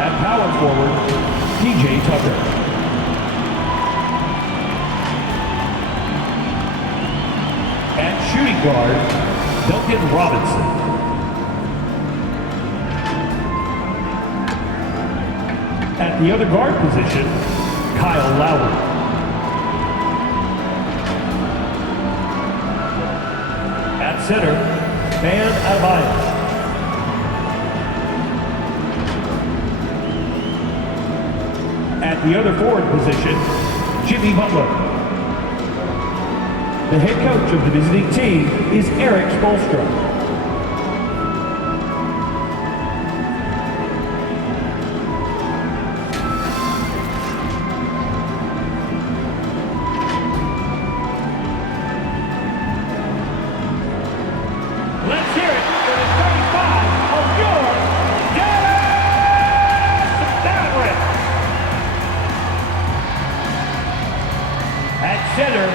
At power forward, PJ Tucker. At shooting guard, Duncan Robinson. At the other guard position, Kyle Lowry. At center, Bam Adebayo. At the other forward position, Jimmy Butler. The head coach of the visiting team is Eric Spoelstra. Let's hear it for the 35 of your Dallas Mavericks. At center,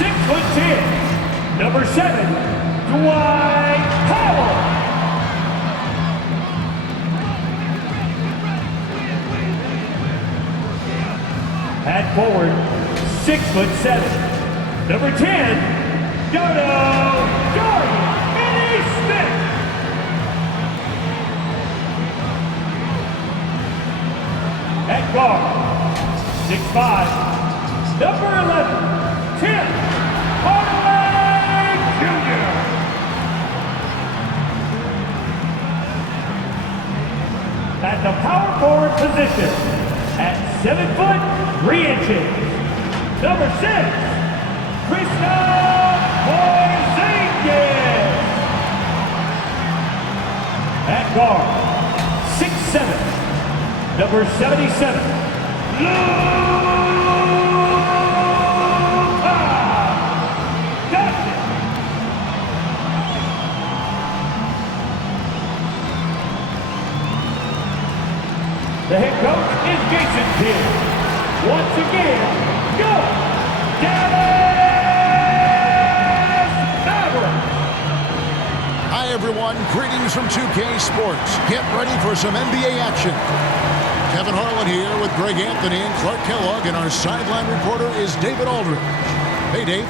6'10", number 7, Dwight Howard. At forward, 6'7", number 10, Dodo Jordan Finney-Smith. At guard, 6'5", number 11, Tim Hardaway Jr. At the power forward position, at 7 foot 3 inches, number 6, Kristaps Porzingis. At guard, 6'7", number 77, the head coach is Jason Kidd. Once again, go Dallas Mavericks! Hi everyone, greetings from 2K Sports. Get ready for some NBA action. Kevin Harlan here with Greg Anthony and Clark Kellogg, and our sideline reporter is David Aldridge. Hey Dave.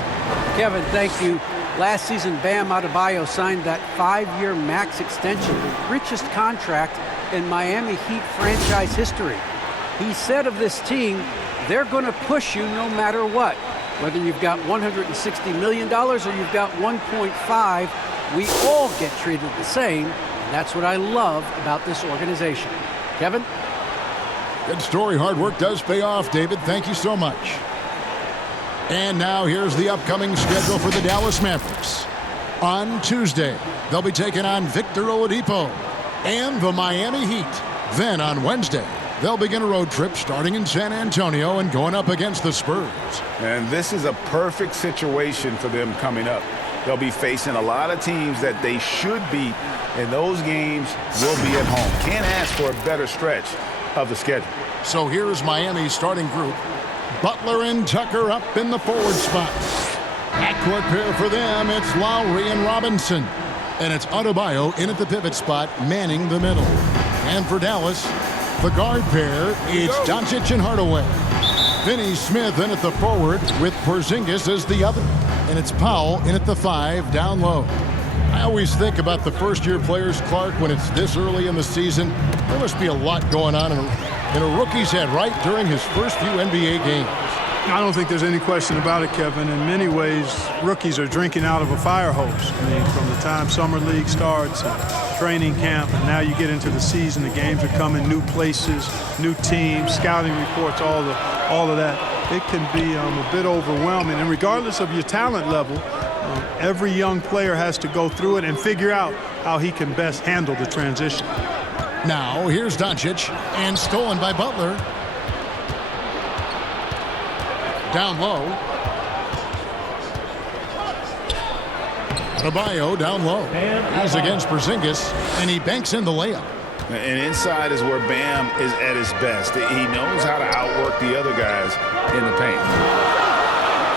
Kevin, thank you. Last season, Bam Adebayo signed that 5-year max extension, the richest contract in Miami Heat franchise history. He said of this team, they're going to push you no matter what. Whether you've got $160 million or you've got 1.5, we all get treated the same. And that's what I love about this organization. Kevin? Good story. Hard work does pay off, David. Thank you so much. And now here's the upcoming schedule for the Dallas Mavericks. On Tuesday, they'll be taking on Victor Oladipo and the Miami Heat. Then on Wednesday, they'll begin a road trip starting in San Antonio and going up against the Spurs. And this is a perfect situation for them coming up. They'll be facing a lot of teams that they should beat, and those games will be at home. Can't ask for a better stretch of the schedule. So here's Miami's starting group. Butler and Tucker up in the forward spot. Backcourt pair for them, it's Lowry and Robinson. And it's Adebayo in at the pivot spot, manning the middle. And for Dallas, the guard pair, it's Doncic and Hardaway. Finney-Smith in at the forward with Porzingis as the other. And it's Powell in at the 5 down low. I always think about the first-year players, Clark, when it's this early in the season. There must be a lot going on in a rookie's head right during his first few NBA games. I don't think there's any question about it, Kevin. In many ways, rookies are drinking out of a fire hose. I mean, from the time summer league starts and training camp, and now you get into the season, the games are coming, new places, new teams, scouting reports, all of that. It can be a bit overwhelming. And regardless of your talent level, every young player has to go through it and figure out how he can best handle the transition. Now, here's Doncic, and stolen by Butler. Down low. Adebayo down low. He's against Porzingis, and he banks in the layup. And inside is where Bam is at his best. He knows how to outwork the other guys in the paint.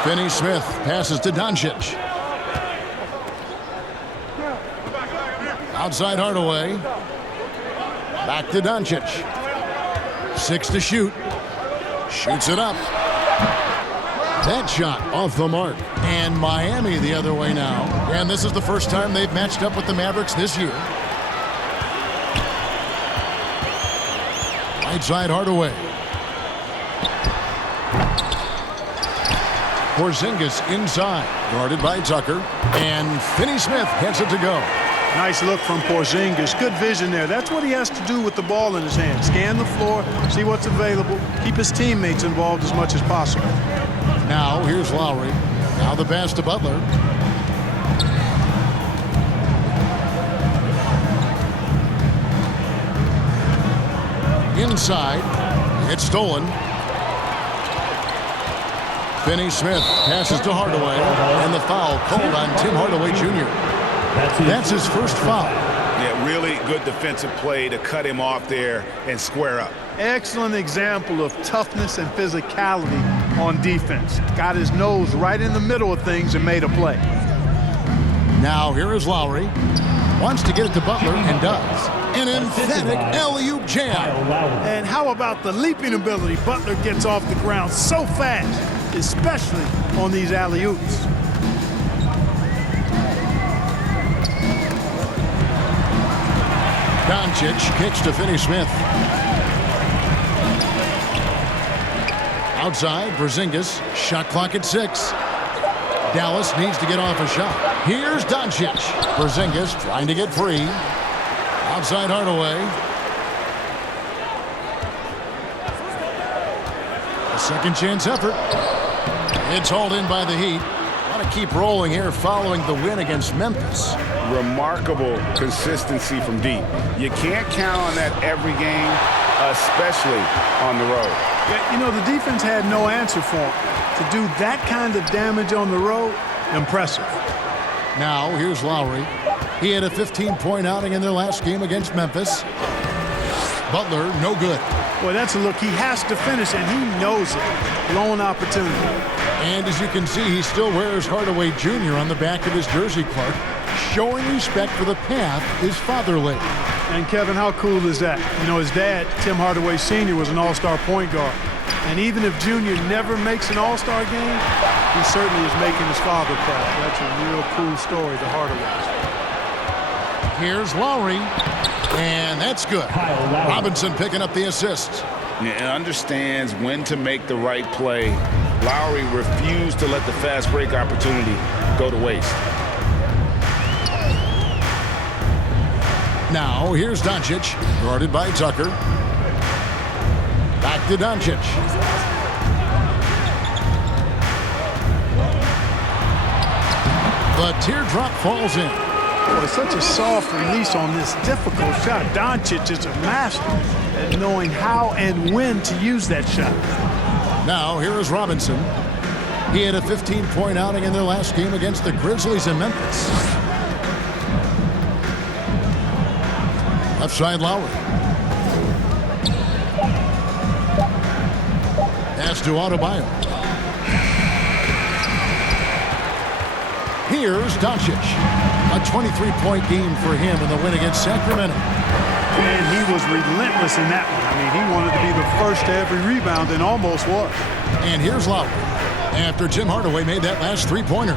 Finney-Smith passes to Doncic. Outside Hardaway. Back to Doncic. 6 to shoot. Shoots it up. That shot off the mark. And Miami the other way now. And this is the first time they've matched up with the Mavericks this year. Right side Hardaway. Porzingis inside. Guarded by Tucker. And Finney-Smith gets it to go. Nice look from Porzingis. Good vision there. That's what he has to do with the ball in his hand. Scan the floor, see what's available, keep his teammates involved as much as possible. Now, here's Lowry. Now the pass to Butler. Inside. It's stolen. Finney-Smith passes to Hardaway. And the foul called on Tim Hardaway Jr. That's his first foul. Yeah, really good defensive play to cut him off there and square up. Excellent example of toughness and physicality on defense. Got his nose right in the middle of things and made a play. Now here is Lowry. Wants to get it to Butler and does. An emphatic alley-oop jam. And how about the leaping ability? Butler gets off the ground so fast, especially on these alley-oops. Doncic kicks to Finney-Smith. Outside, Porzingis. Shot clock at 6. Dallas needs to get off a shot. Here's Doncic. Porzingis trying to get free. Outside Hardaway. A second chance effort. It's hauled in by the Heat. Want to keep rolling here following the win against Memphis. Remarkable consistency from deep. You can't count on that every game, especially on the road. Yeah, you know, the defense had no answer for him. To do that kind of damage on the road, impressive. Now, here's Lowry. He had a 15-point outing in their last game against Memphis. Butler, no good. Boy, that's a look he has to finish, and he knows it. Blown opportunity. And as you can see, he still wears Hardaway Jr. on the back of his jersey, Clark, showing respect for the path his father laid. And, Kevin, how cool is that? You know, his dad, Tim Hardaway Sr., was an all-star point guard. And even if Junior never makes an all-star game, he certainly is making his father proud. That's a real cool story, the Hardaways. Here's Lowry, and that's good. Robinson picking up the assist. And understands when to make the right play. Lowry refused to let the fast break opportunity go to waste. Now, here's Doncic, guarded by Tucker. Back to Doncic. The teardrop falls in. Boy, such a soft release on this difficult shot. Doncic is a master at knowing how and when to use that shot. Now, here is Robinson. He had a 15-point outing in their last game against the Grizzlies in Memphis. Left side, Lowry. Pass to Adebayo. Here's Doncic. A 23-point game for him in the win against Sacramento. And he was relentless in that one. I mean, he wanted to be the first to every rebound and almost was. And here's Lowry after Tim Hardaway made that last three-pointer.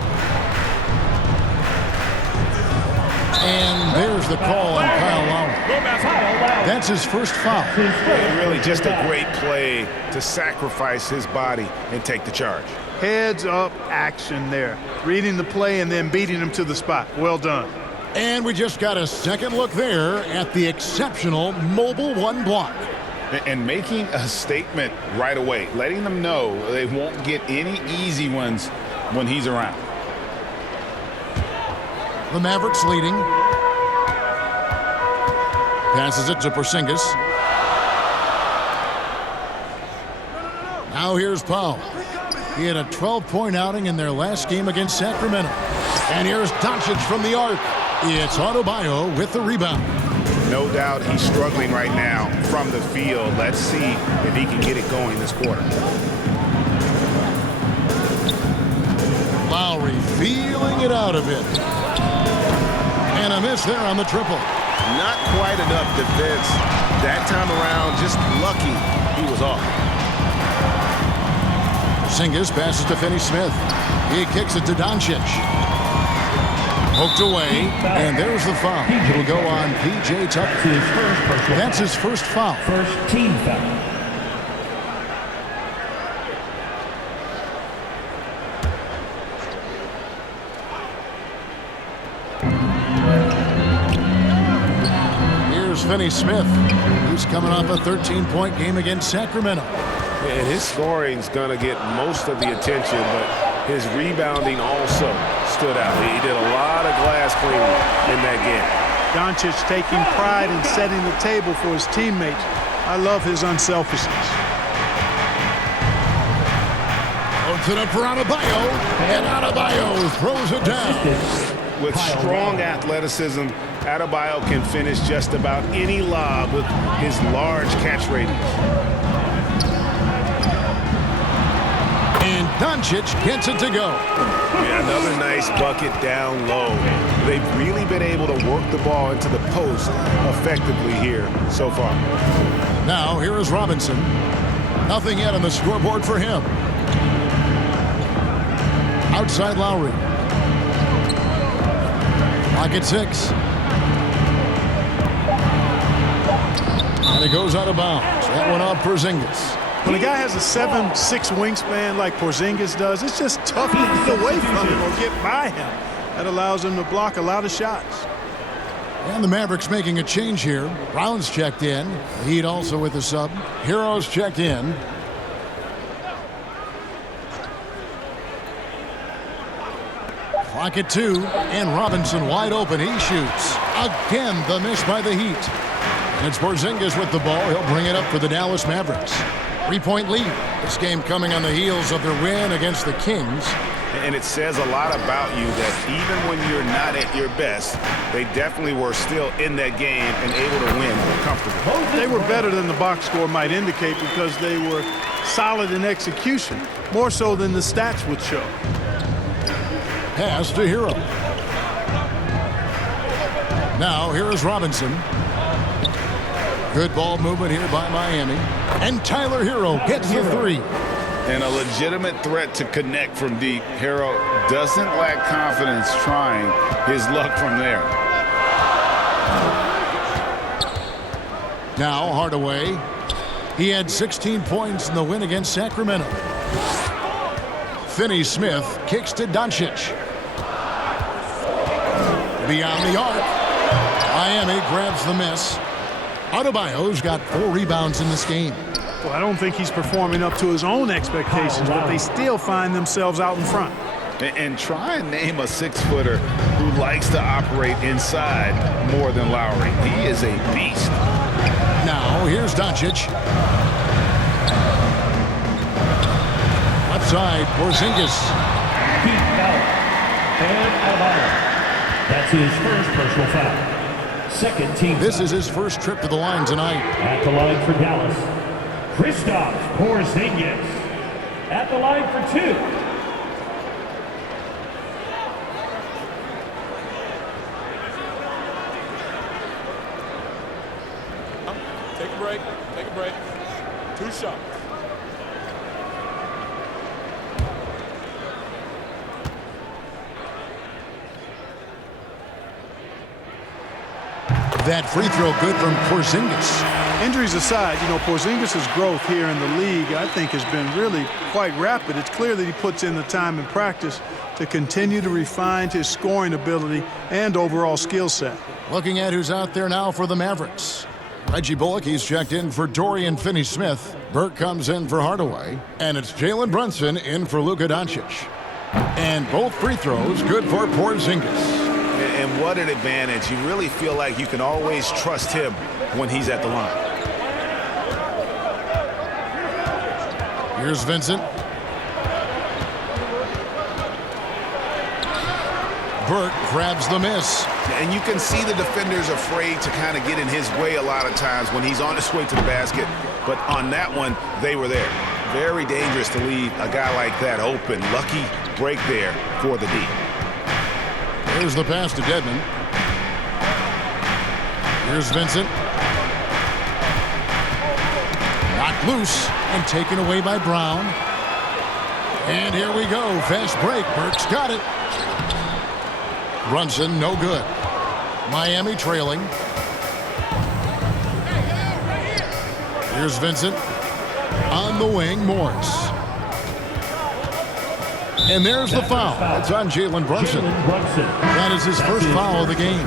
And there's the call on Kyle Lowry. That's his first foul. And really just a great play to sacrifice his body and take the charge. Heads-up action there. Reading the play and then beating him to the spot. Well done. And we just got a second look there at the exceptional mobile one block. And making a statement right away, letting them know they won't get any easy ones when he's around. The Mavericks leading. Passes it to Porzingis. Now here's Powell. He had a 12-point outing in their last game against Sacramento. And here's Doncic from the arc. It's Adebayo with the rebound. No doubt he's struggling right now from the field. Let's see if he can get it going this quarter. Lowry feeling it out a bit. And a miss there on the triple. Not quite enough defense that time around. Just lucky he was off. Porzingis passes to Finney-Smith. He kicks it to Doncic. Poked away, and there's the foul. It'll go on P.J. Tucker. That's his first foul. First team foul. Here's Finney-Smith, who's coming off a 13-point game against Sacramento. And his scoring's going to get most of the attention, but his rebounding also stood out. He did a lot of glass cleaning in that game. Doncic taking pride in setting the table for his teammates. I love his unselfishness. Opens it up for Adebayo, and Adebayo throws it down. With strong athleticism, Adebayo can finish just about any lob with his large catch radius. And Doncic gets it to go. Yeah, another nice bucket down low. They've really been able to work the ball into the post effectively here so far. Now, here is Robinson. Nothing yet on the scoreboard for him. Outside Lowry. Clock at 6. And it goes out of bounds. That one off Porzingis. When a guy has a 7'6" wingspan like Porzingis does, it's just tough to get away from him or get by him. That allows him to block a lot of shots. And the Mavericks making a change here. Brown's checked in. The Heat also with the sub. Heroes checked in. Clock at 2. And Robinson wide open. He shoots. Again, the miss by the Heat. And it's Porzingis with the ball. He'll bring it up for the Dallas Mavericks. 3-point lead. This game coming on the heels of their win against the Kings. And it says a lot about you that even when you're not at your best, they definitely were still in that game and able to win comfortably. They were better than the box score might indicate because they were solid in execution, more so than the stats would show. Pass to Hero. Now here is Robinson. Good ball movement here by Miami. And Tyler Hero gets the 3. And a legitimate threat to connect from deep. Hero doesn't lack confidence trying his luck from there. Now Hardaway. He had 16 points in the win against Sacramento. Finney-Smith kicks to Doncic. Beyond the arc. Miami grabs the miss. Adebayo's got 4 rebounds in this game. Well, I don't think he's performing up to his own expectations, but they still find themselves out in front. And try and name a 6-footer who likes to operate inside more than Lowry. He is a beast. Now, here's Doncic. Left side, Porzingis. Heat foul. And Adebayo. That's his first personal foul. Second team This foul. is his first trip to the line tonight. At the line for Dallas, Kristaps Porzingis. At the line for 2. Take a break. Take a break. 2 shots. That free throw good from Porzingis. Injuries aside, you know, Porzingis' growth here in the league, I think, has been really quite rapid. It's clear that he puts in the time in practice to continue to refine his scoring ability and overall skill set. Looking at who's out there now for the Mavericks. Reggie Bullock, he's checked in for Dorian Finney-Smith. Burke comes in for Hardaway. And it's Jalen Brunson in for Luka Doncic. And both free throws good for Porzingis. And what an advantage. You really feel like you can always trust him when he's at the line. Here's Vincent. Burke grabs the miss. And you can see the defenders afraid to kind of get in his way a lot of times when he's on his way to the basket. But on that one, they were there. Very dangerous to leave a guy like that open. Lucky break there for the D. Here's the pass to Dedmon. Here's Vincent. Knocked loose and taken away by Brown. And here we go. Fast break. Burke's got it. Brunson, no good. Miami trailing. Here's Vincent. On the wing, Morris. And there's the foul. That's on Jalen Brunson. That is his first foul of the game.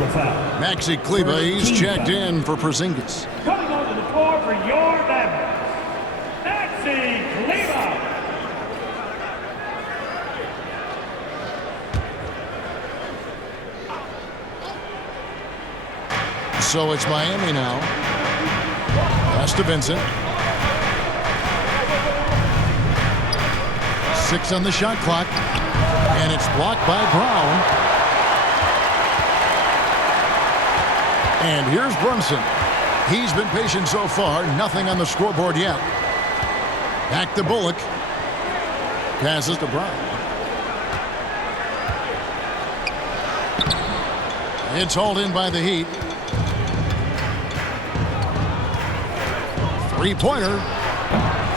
Maxi Kleba, he's checked in for Porzingis. Coming onto the floor for your Mavericks, Maxi Kleba. So it's Miami now. Pass to Vincent. 6 on the shot clock. And it's blocked by Brown. And here's Brunson. He's been patient so far. Nothing on the scoreboard yet. Back to Bullock. Passes to Brown. It's hauled in by the Heat. Three-pointer.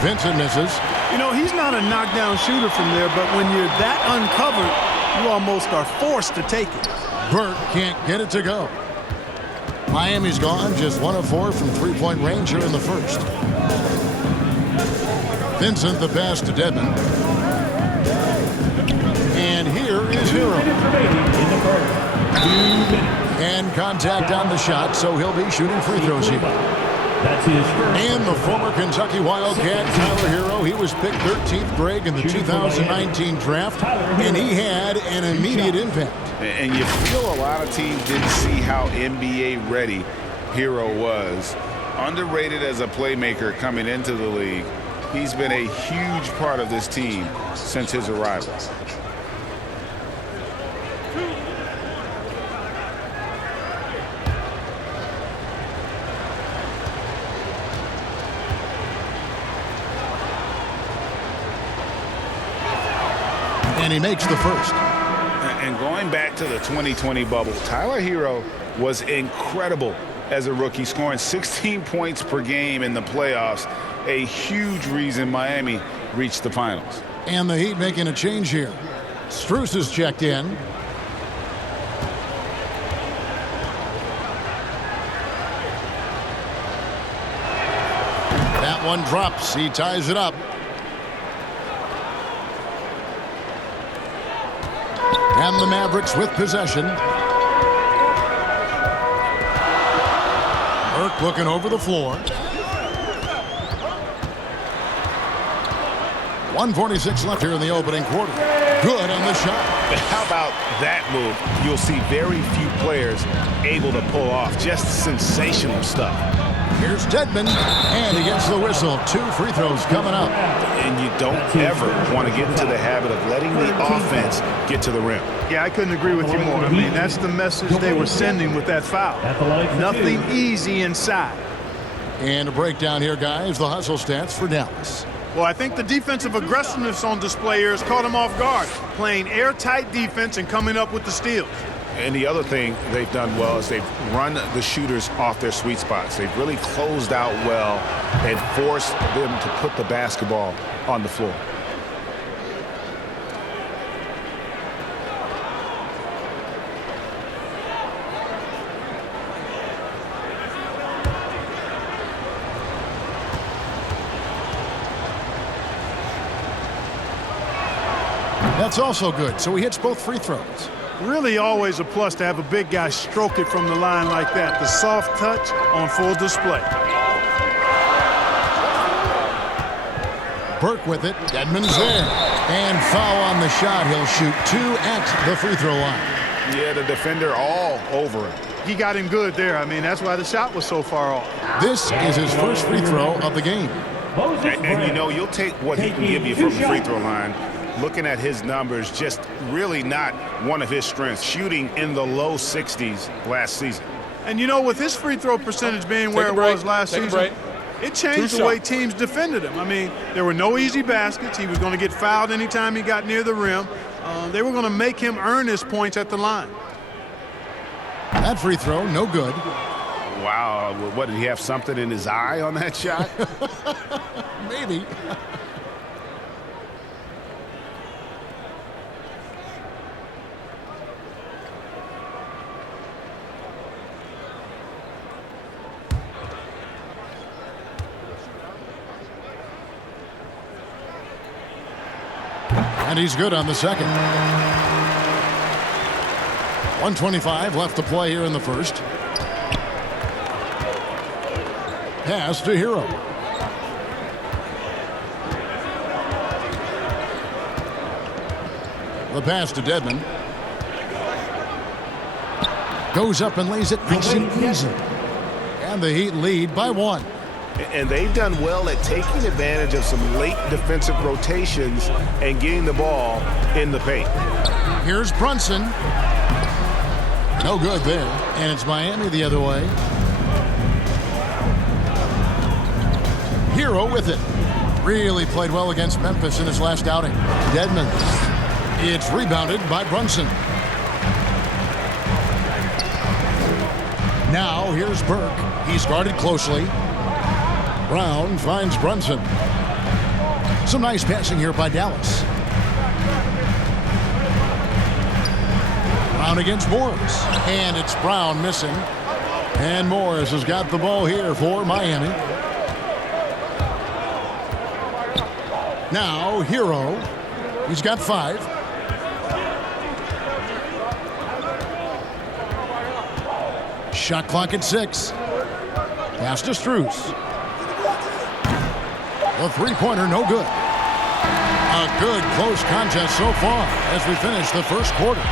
Vincent misses. You know, he's not a knockdown shooter from there, but when you're that uncovered, you almost are forced to take it. Burke can't get it to go. Miami's gone, just 1 of 4 from three-point range here in the first. Vincent the pass to Dedmon. And here is Hero. And contact on the shot, so he'll be shooting free throws here. That's his first. And the former Kentucky Wildcat, Tyler Hero, he was picked 13th, Greg, in the 2019 draft, and he had an immediate impact. And you feel a lot of teams didn't see how NBA ready Hero was. Underrated as a playmaker coming into the league. He's been a huge part of this team since his arrival. And he makes the first. And going back to the 2020 bubble, Tyler Hero was incredible as a rookie, scoring 16 points per game in the playoffs. A huge reason Miami reached the finals. And the Heat making a change here. Strus is checked in. That one drops. He ties it up. And the Mavericks with possession. Burke looking over the floor. 1:46 left here in the opening quarter. Good on the shot. How about that move? You'll see very few players able to pull off just sensational stuff. Here's Dedmon, and he gets the whistle. 2 free throws coming up. And you don't ever want to get into the habit of letting the offense get to the rim. Yeah, I couldn't agree with you more. I mean, that's the message they were sending with that foul. Nothing easy inside. And a breakdown here, guys. The hustle stats for Dallas. Well, I think the defensive aggressiveness on display here has caught him off guard, playing airtight defense and coming up with the steals. And the other thing they've done well is they've run the shooters off their sweet spots. They've really closed out well and forced them to put the basketball on the floor. That's also good. So he hits both free throws. Really always a plus to have a big guy stroke it from the line like that. The soft touch on full display. Burke with it. Dedmon's there. And foul on the shot. He'll shoot 2 at the free throw line. Yeah, the defender all over him. He got him good there. I mean, that's why the shot was so far off. This is his first free throw of the game. And you know, you'll take what he can give you from the free throw line. Looking at his numbers, just really not one of his strengths. Shooting in the low 60s last season. And you know, with his free throw percentage being where it was last season, it changed the way teams defended him. I mean, there were no easy baskets. He was going to get fouled anytime he got near the rim. They were going to make him earn his points at the line. That free throw, no good. Wow, what, did he have something in his eye on that shot? maybe. And he's good on the second. 1:25 left to play here in the first. Pass to Hero. The pass to Dedmon. Goes up and lays it nice and easy. And the Heat lead by 1. And they've done well at taking advantage of some late defensive rotations and getting the ball in the paint. Here's Brunson. No good there. And it's Miami the other way. Hero with it. Really played well against Memphis in his last outing. Dedmon. It's rebounded by Brunson. Now here's Burke. He's guarded closely. Brown finds Brunson. Some nice passing here by Dallas. Brown against Morris. And it's Brown missing. And Morris has got the ball here for Miami. Now Hero. He's got 5. Shot clock at 6. Pass to Strus. The three-pointer, no good. A good close contest so far as we finish the first quarter.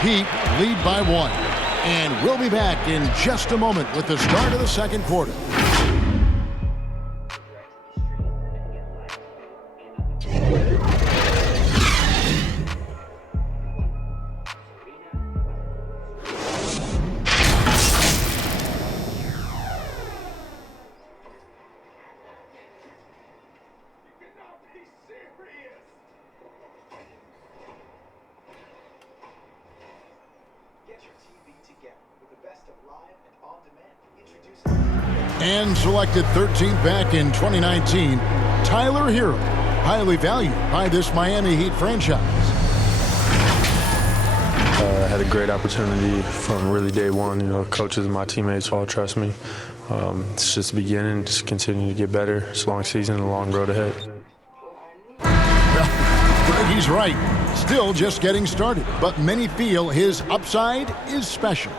Heat lead by 1. And we'll be back in just a moment with the start of the second quarter. And selected 13th back in 2019, Tyler Hero, highly valued by this Miami Heat franchise. I had a great opportunity from really day one. You know, coaches and my teammates all trust me. It's just the beginning, just continue to get better. It's a long season, a long road ahead. Well, he's right. Still just getting started, but many feel his upside is special.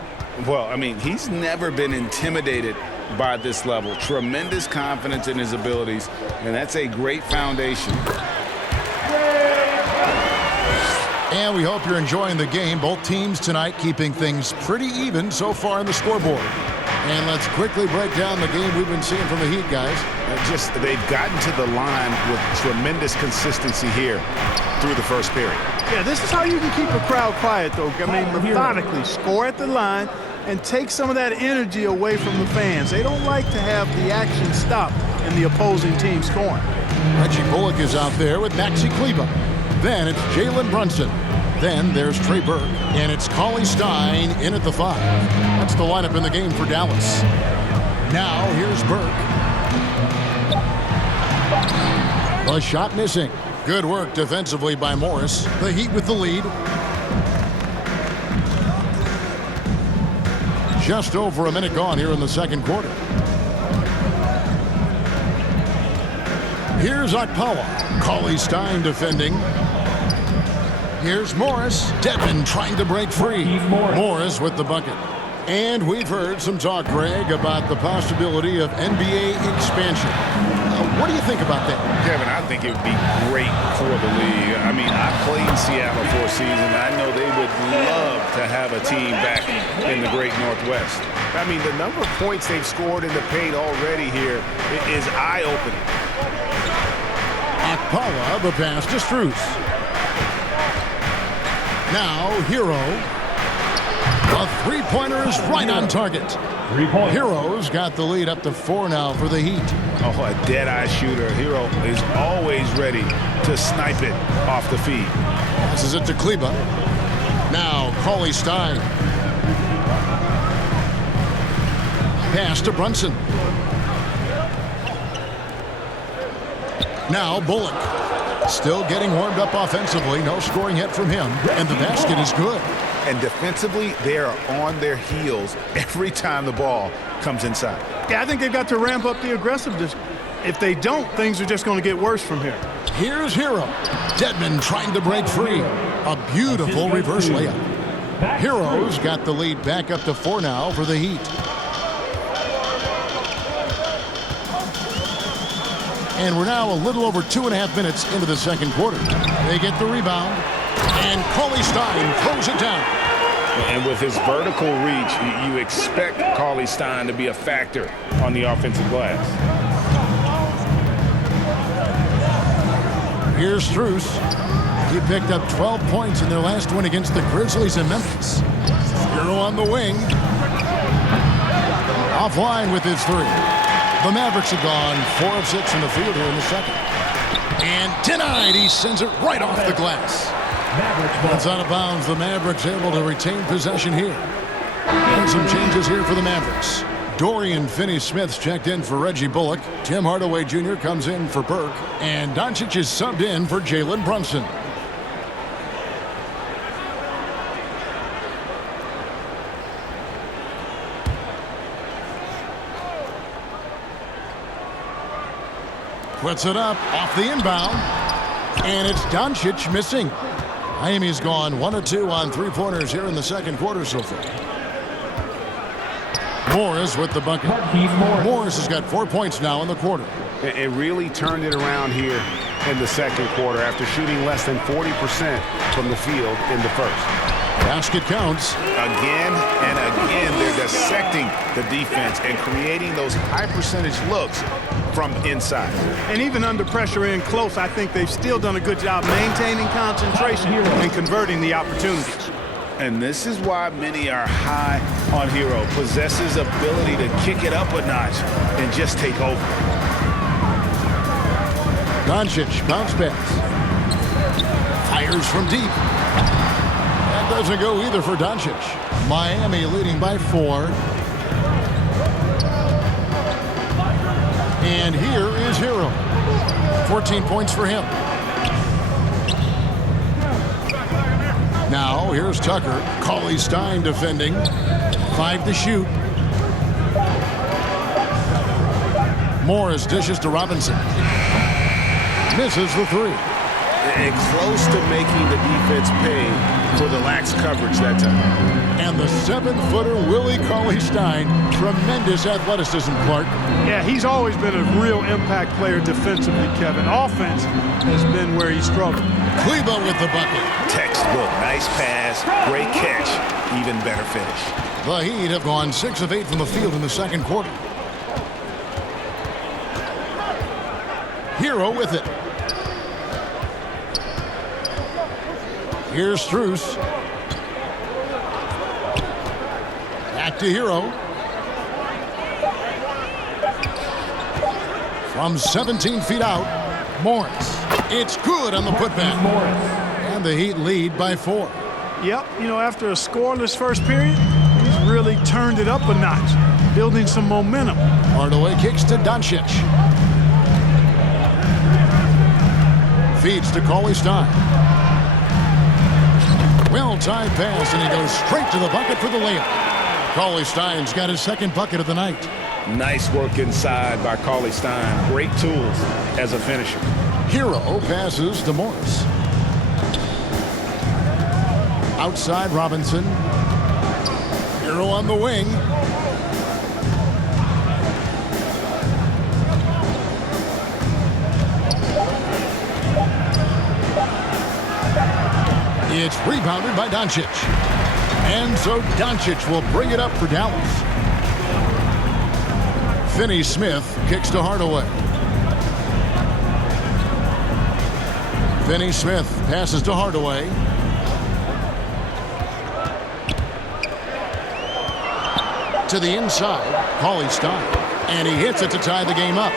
Well, I mean, he's never been intimidated by this level. Tremendous confidence in his abilities, and that's a great foundation. And we hope you're enjoying the game. Both teams tonight keeping things pretty even so far in the scoreboard. And let's quickly break down the game we've been seeing from the Heat, guys. They've gotten to the line with tremendous consistency here through the first period. Yeah, this is how you can keep a crowd quiet, though. I mean, methodically score at the line and take some of that energy away from the fans. They don't like to have the action stop in the opposing team scoring. Reggie Bullock is out there with Maxi Kleber. Then it's Jalen Brunson. Then there's Trey Burke. And it's Cauley Stein in at the 5. That's the lineup in the game for Dallas. Now here's Burke. A shot missing. Good work defensively by Morris. The Heat with the lead. Just over a minute gone here in the second quarter. Here's Okpala. Cauley Stein defending. Here's Morris. Dedmon trying to break free. Morris with the bucket. And we've heard some talk, Greg, about the possibility of NBA expansion. What do you think about that? Kevin, I think it would be great for the league. I mean, I played in Seattle for a season. I know they would love to have a team back in the great Northwest. I mean, the number of points they've scored in the paint already here is eye-opening. Okpala, the pass to Strus. Now, Hero. A three-pointer is right on target. 3 points. Hero's got the lead up to 4 now for the Heat. Oh, a dead-eye shooter. Hero is always ready to snipe it off the feed. Passes it to Kleber. Now, Cauley Stein. Pass to Brunson. Now Bullock. Still getting warmed up offensively. No scoring yet from him. And the basket is good. And defensively, they are on their heels every time the ball comes inside. Yeah, I think they've got to ramp up the aggressiveness. If they don't, things are just going to get worse from here. Here's Hero. Dedmon trying to break free. A beautiful reverse layup. Hero's got the lead back up to 4 now for the Heat. And we're now a little over 2.5 minutes into the second quarter. They get the rebound, and Cauley Stein throws it down. And with his vertical reach, you expect Cauley Stein to be a factor on the offensive glass. Here's Strus. He picked up 12 points in their last win against the Grizzlies in Memphis. Hero on the wing. Offline with his 3. The Mavericks have gone 4 of 6 in the field here in the second. And denied. He sends it right off the glass. That's out of bounds. The Mavericks able to retain possession here. And some changes here for the Mavericks. Dorian Finney-Smith's checked in for Reggie Bullock. Tim Hardaway Jr. comes in for Burke. And Doncic is subbed in for Jalen Brunson. Puts it up off the inbound. And it's Doncic missing. Miami's gone 1 of 2 on 3-pointers here in the second quarter so far. Morris with the bucket. Morris has got 4 points now in the quarter. It really turned it around here in the second quarter after shooting less than 40% from the field in the first. Basket counts. Again and again, they're dissecting the defense and creating those high-percentage looks from inside. And even under pressure in close, I think they've still done a good job maintaining concentration and converting the opportunities. And this is why many are high on Hero. Possesses ability to kick it up a notch and just take over. Doncic, bounce pass. Fires from deep. That doesn't go either for Doncic. Miami leading by 4. And here is Hero. 14 points for him. Now, here's Tucker. Cauley Stein defending. 5 to shoot. Morris dishes to Robinson. Misses the 3. And close to making the defense pay for the lax coverage that time. And the 7-footer Willie Cauley Stein. Tremendous athleticism, Clark. Yeah, he's always been a real impact player defensively, Kevin. Offense has been where he struggled. Kleba with the bucket. Textbook. Nice pass. Great catch. Even better finish. The Heat have gone 6 of 8 from the field in the second quarter. Hero with it. Here's Strus. Back to Hero. From 17 feet out, Morris. It's good on the putback. And the Heat lead by 4. Yep, you know, after a scoreless first period, he's really turned it up a notch, building some momentum. Hardaway kicks to Doncic. Feeds to Cauley Stein. Well-timed pass, and he goes straight to the bucket for the layup. Cauley Stein's got his second bucket of the night. Nice work inside by Cauley Stein. Great tools as a finisher. Hero passes to Morris. Outside Robinson. Hero on the wing. It's rebounded by Doncic. And so Doncic will bring it up for Dallas. Finney-Smith kicks to Hardaway. Finney-Smith passes to Hardaway. To the inside, Cauley Stein. And he hits it to tie the game up.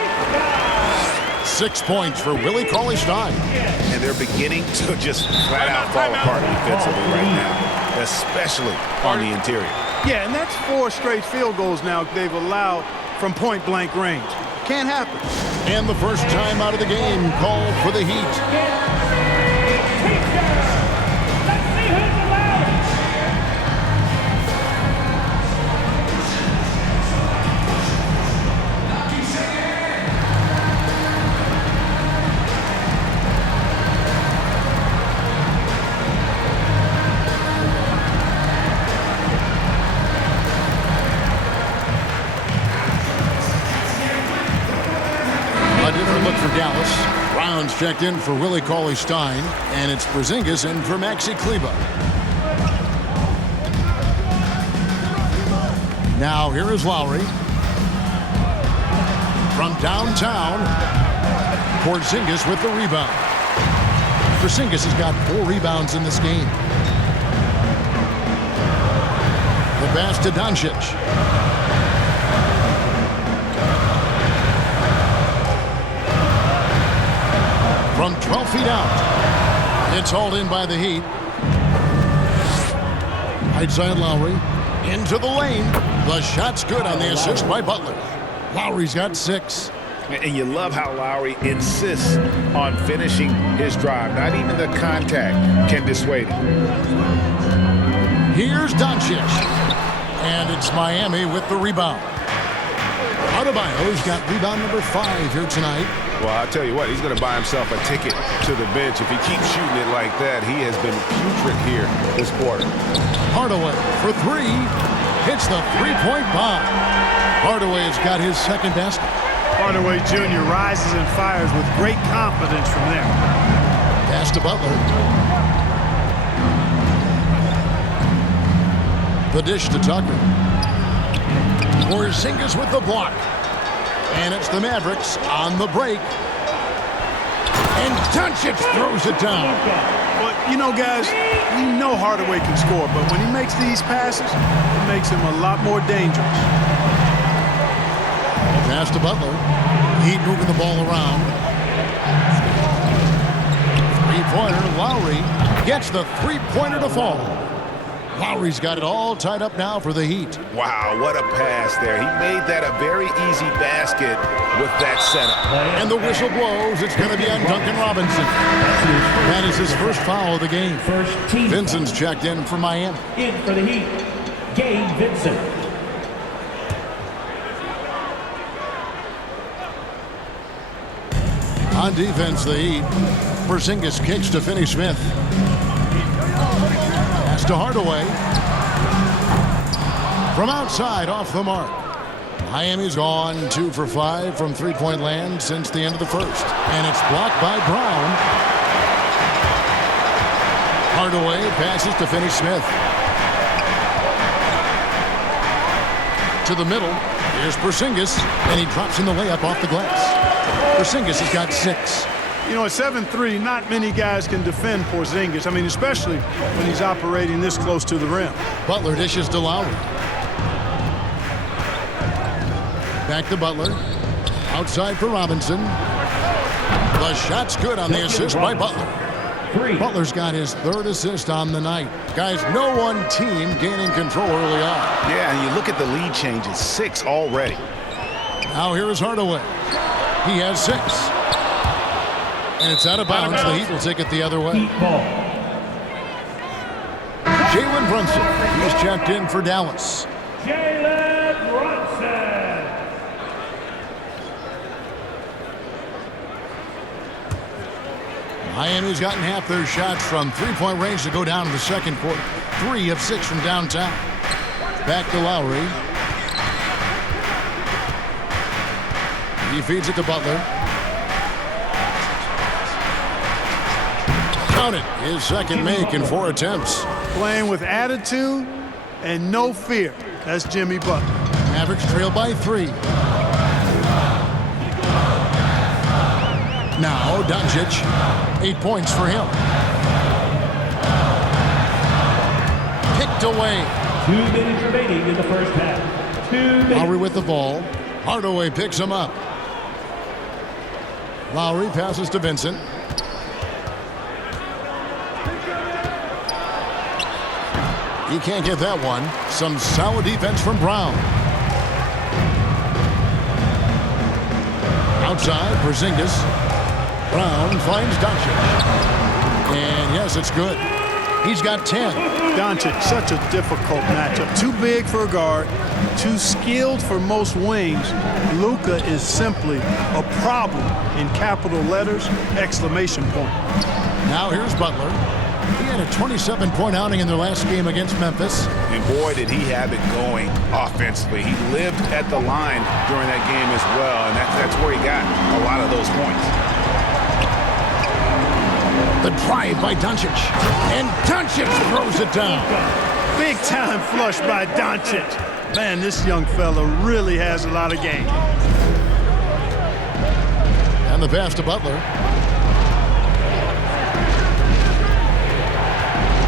6 points for Willie Cauley Stein. And they're beginning to just flat out fall apart defensively right now, especially on the interior. Yeah, and that's 4 straight field goals now they've allowed from point-blank range. Can't happen. And the first time out of the game called for the Heat. Let's see who's allowed. A different look for Dallas. Brown's checked in for Willie Cauley-Stein, and it's Porzingis in for Maxi Kleber. Now here is Lowry. From downtown, Porzingis with the rebound. Porzingis has got 4 rebounds in this game. The pass to Doncic. From 12 feet out. It's hauled in by the Heat. Right side Lowry. Into the lane. The shot's good on the assist by Butler. Lowry's got 6. And you love how Lowry insists on finishing his drive. Not even the contact can dissuade him. Here's Doncic. And it's Miami with the rebound. Adebayo's got rebound number 5 here tonight. Well, I'll tell you what, he's going to buy himself a ticket to the bench. If he keeps shooting it like that, he has been putrid here this quarter. Hardaway for 3. Hits the three-point bomb. Hardaway's got his second basket. Hardaway Jr. rises and fires with great confidence from there. Pass to Butler. The dish to Tucker. Porzingis with the block. And it's the Mavericks on the break. And Doncic throws it down. Well, you know, guys, we know Hardaway can score, but when he makes these passes, it makes him a lot more dangerous. Pass to Butler. Heat moving the ball around. Three-pointer. Lowry gets the three-pointer to fall. Lowry's got it all tied up now for the Heat. Wow, what a pass there. He made that a very easy basket with that setup. And the whistle blows. It's going to be on Duncan Robinson. That is his first foul of the game. First team. Vincent's checked in for Miami. In for the Heat, Gabe Vincent. On defense, the Heat. Porzingis kicks to Finney-Smith. Pass to Hardaway. From outside, off the mark. Miami's gone 2 for 5 from three-point land since the end of the first. And it's blocked by Brown. Hardaway passes to Finney-Smith. To the middle. Here's Porzingis. And he drops in the layup off the glass. Porzingis has got 6. You know, at 7'3", not many guys can defend Porzingis. I mean, especially when he's operating this close to the rim. Butler dishes to Lowry. Back to Butler. Outside for Robinson. The shot's good on the assist by Butler. Butler's got his 3rd assist on the night. Guys, no one team gaining control early on. Yeah, and you look at the lead changes, 6 already. Now here is Hardaway. He has 6. And it's out of bounds. The Heat will take it the other way. Heat ball. Jalen Brunson. He's checked in for Dallas. Jalen Brunson. Miami's gotten half their shots from three-point range to go down in the second quarter. 3 of 6 from downtown. Back to Lowry. He feeds it to Butler. Count it. His second make in 4 attempts. Playing with attitude and no fear. That's Jimmy Butler. Mavericks trail by 3. Now Doncic. 8 points for him. Kicked away. 2 minutes remaining in the first half. 2 minutes. Lowry with the ball. Hardaway picks him up. Lowry passes to Vincent. He can't get that one. Some solid defense from Brown. side, Porzingis. Brown finds Doncic. And yes, it's good. He's got 10. Doncic, such a difficult matchup. Too big for a guard, too skilled for most wings. Luka is simply a problem in capital letters, exclamation point. Now here's Butler. He had a 27-point outing in their last game against Memphis. And boy, did he have it going offensively. He lived at the line during that game as well, and that's where he got a lot of those points. The drive by Doncic. And Doncic throws it down. Big time flush by Doncic. Man, this young fella really has a lot of game. And the pass to Butler.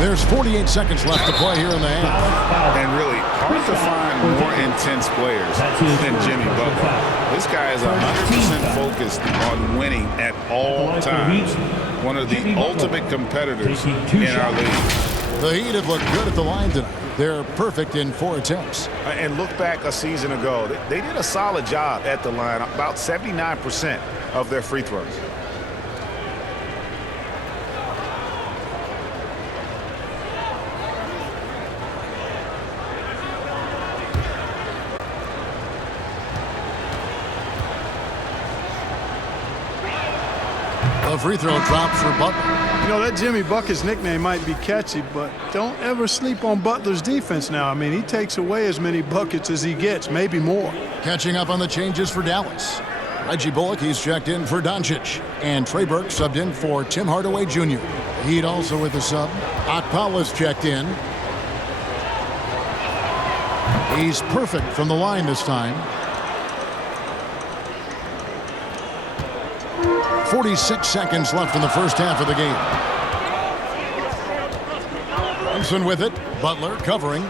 There's 48 seconds left to play here in the half. And really hard to find more intense players than Jimmy Butler. This guy is 100% focused on winning at all times. One of the ultimate competitors in our league. The Heat have looked good at the line tonight. They're perfect in 4 attempts. And look back a season ago. They did a solid job at the line, about 79% of their free throws. A free throw drops for Butler. You know, that Jimmy Bucket's nickname might be catchy, but don't ever sleep on Butler's defense now. I mean, he takes away as many buckets as he gets, maybe more. Catching up on the changes for Dallas. Reggie Bullock, he's checked in for Doncic. And Trey Burke subbed in for Tim Hardaway Jr. Heat also with the sub. Akpala's checked in. He's perfect from the line this time. 46 seconds left in the first half of the game. Thompson with it. Butler covering.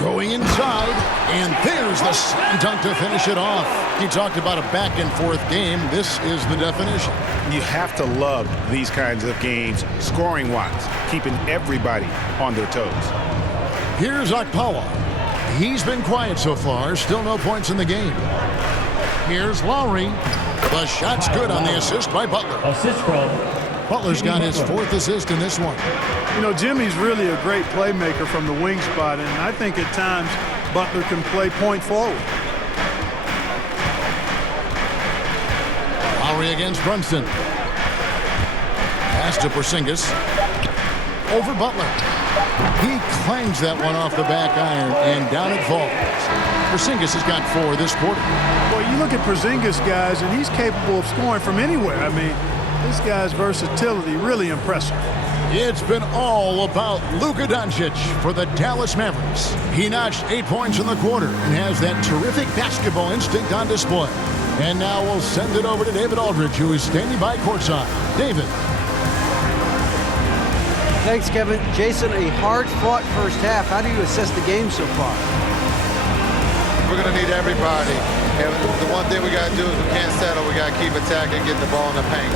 Going inside. And there's the slam dunk to finish it off. He talked about a back-and-forth game. This is the definition. You have to love these kinds of games, scoring-wise, keeping everybody on their toes. Here's Akpala. He's been quiet so far. Still no points in the game. Here's Lowry. The shot's good on the assist by Butler. Assist from Butler's got his 4th assist in this one. You know, Jimmy's really a great playmaker from the wing spot, and I think at times Butler can play point forward. Lowry against Brunson. Pass to Porzingis. Over Butler. He clangs that one off the back iron, and down it falls. Porzingis has got 4 this quarter. Boy, you look at Porzingis, guys, and he's capable of scoring from anywhere. I mean, this guy's versatility really impressive. It's been all about Luka Doncic for the Dallas Mavericks. He notched 8 points in the quarter and has that terrific basketball instinct on display. And now we'll send it over to David Aldridge, who is standing by courtside. David. Thanks, Kevin. Jason, a hard-fought first half. How do you assess the game so far? We're going to need everybody. And the one thing we got to do is we can't settle. We got to keep attacking, getting the ball in the paint.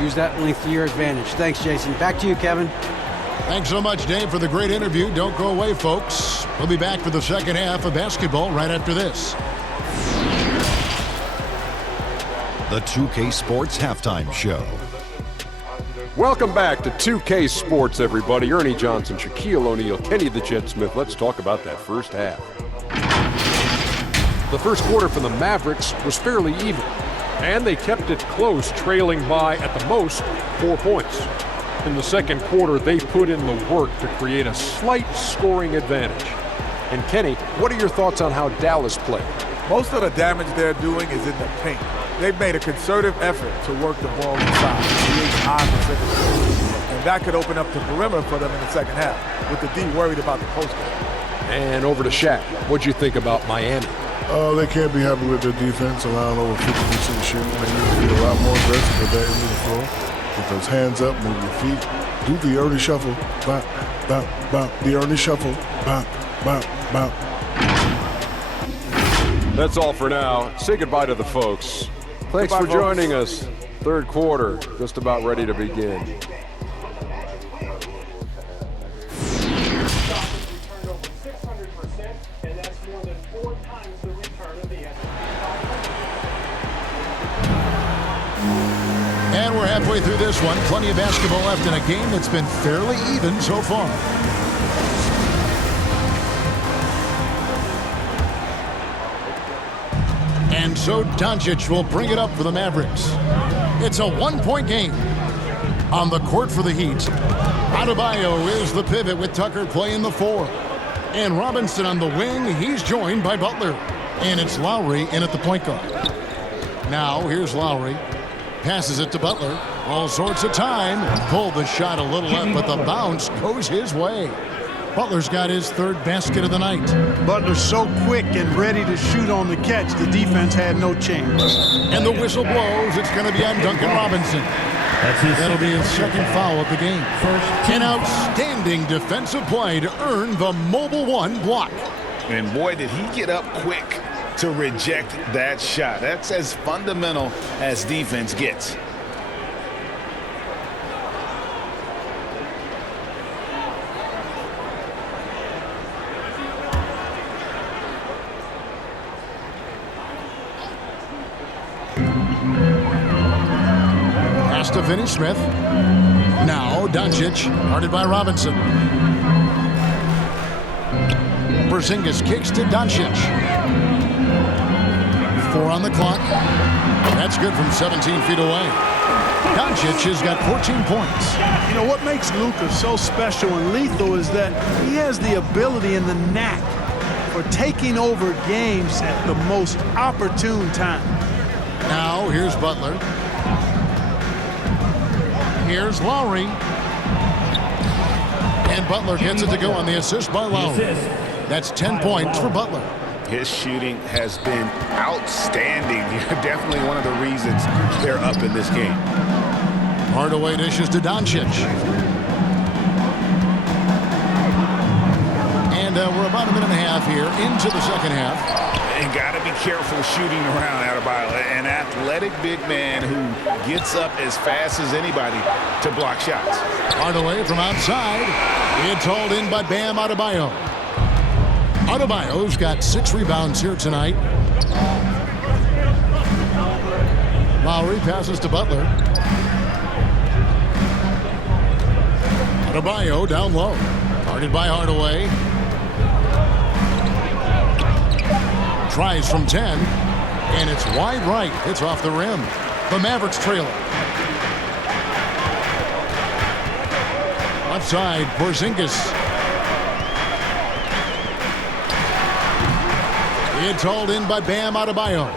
Use that length to your advantage. Thanks, Jason. Back to you, Kevin. Thanks so much, Dave, for the great interview. Don't go away, folks. We'll be back for the second half of basketball right after this. The 2K Sports Halftime Show. Welcome back to 2K Sports, everybody. Ernie Johnson, Shaquille O'Neal, Kenny the Jet Smith. Let's talk about that first half. The first quarter for the Mavericks was fairly even, and they kept it close, trailing by, at the most, 4 points. In the second quarter, they put in the work to create a slight scoring advantage. And Kenny, what are your thoughts on how Dallas played? Most of the damage they're doing is in the paint. They've made a concerted effort to work the ball inside, create high percentage, and that could open up the perimeter for them in the second half, with the D worried about the post game. And over to Shaq. What'd you think about Miami? They can't be happy with their defense, allowing over 50% shooting. They need to be a lot more aggressive with that end of the floor. Get those hands up, move your feet, do the Ernie shuffle, bop, bop, bop, the Ernie shuffle, bop, bop, bop. That's all for now. Say goodbye to the folks. Thanks for joining us. Third quarter, just about ready to begin. And we're halfway through this one. Plenty of basketball left in a game that's been fairly even so far. And so Doncic will bring it up for the Mavericks. It's a one-point game. On the court for the Heat, Adebayo is the pivot with Tucker playing the 4. And Robinson on the wing. He's joined by Butler. And it's Lowry in at the point guard. Now here's Lowry. Passes it to Butler. All sorts of time. Pulled the shot a little left, but the bounce goes his way. Butler's got his 3rd basket of the night. Butler's so quick and ready to shoot on the catch, the defense had no chance. And the whistle blows. It's going to be on Duncan Robinson. That'll be his 2nd foul of the game. An outstanding defensive play to earn the mobile 1 block. And boy, did he get up quick to reject that shot. That's as fundamental as defense gets. Pass to Finney-Smith. Now Doncic, guarded by Robinson. Porzingis kicks to Doncic. 4 on the clock. That's good from 17 feet away. Doncic has got 14 points. You know, what makes Luka so special and lethal is that he has the ability and the knack for taking over games at the most opportune time. Now here's Butler. Here's Lowry. And Butler gets it to go on the assist by Lowry. That's 10 points for Butler. His shooting has been outstanding. Definitely one of the reasons they're up in this game. Hardaway dishes to Doncic. And we're about a minute and a half here into the second half. And got to be careful shooting around Adebayo. An athletic big man who gets up as fast as anybody to block shots. Hardaway from outside. It's hauled in by Bam Adebayo. Adebayo's got 6 rebounds here tonight. Lowry passes to Butler. Adebayo down low. Guarded by Hardaway. Tries from 10. And it's wide right. It's off the rim. The Mavericks trail it. Left side, Porzingis. It's hauled in by Bam Adebayo.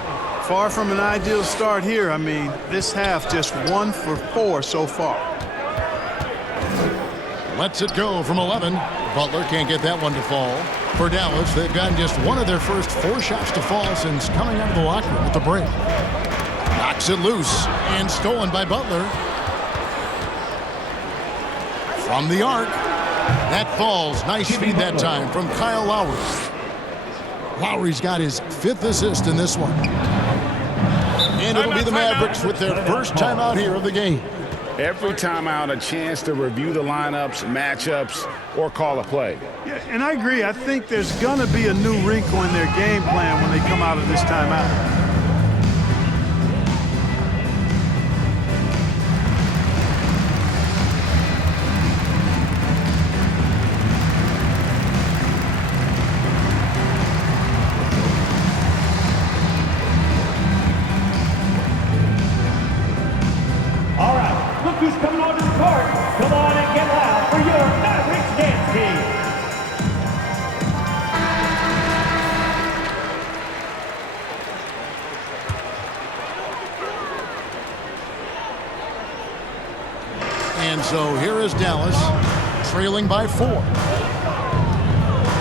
Far from an ideal start here. I mean, this half just 1 for 4 so far. Lets it go from 11. Butler can't get that one to fall. For Dallas, they've gotten just one of their first 4 shots to fall since coming out of the locker room at the break. Knocks it loose and stolen by Butler. From the arc. That falls. Nice feed that time from Kyle Lowry. Lowry's got his 5th assist in this one. And it'll be the Mavericks with their first timeout here of the game. Every timeout, a chance to review the lineups, matchups, or call a play. Yeah, and I agree. I think there's going to be a new wrinkle in their game plan when they come out of this timeout. Who's coming onto the court? Come on and get loud for your Mavericks dance team. And so here is Dallas, trailing by 4.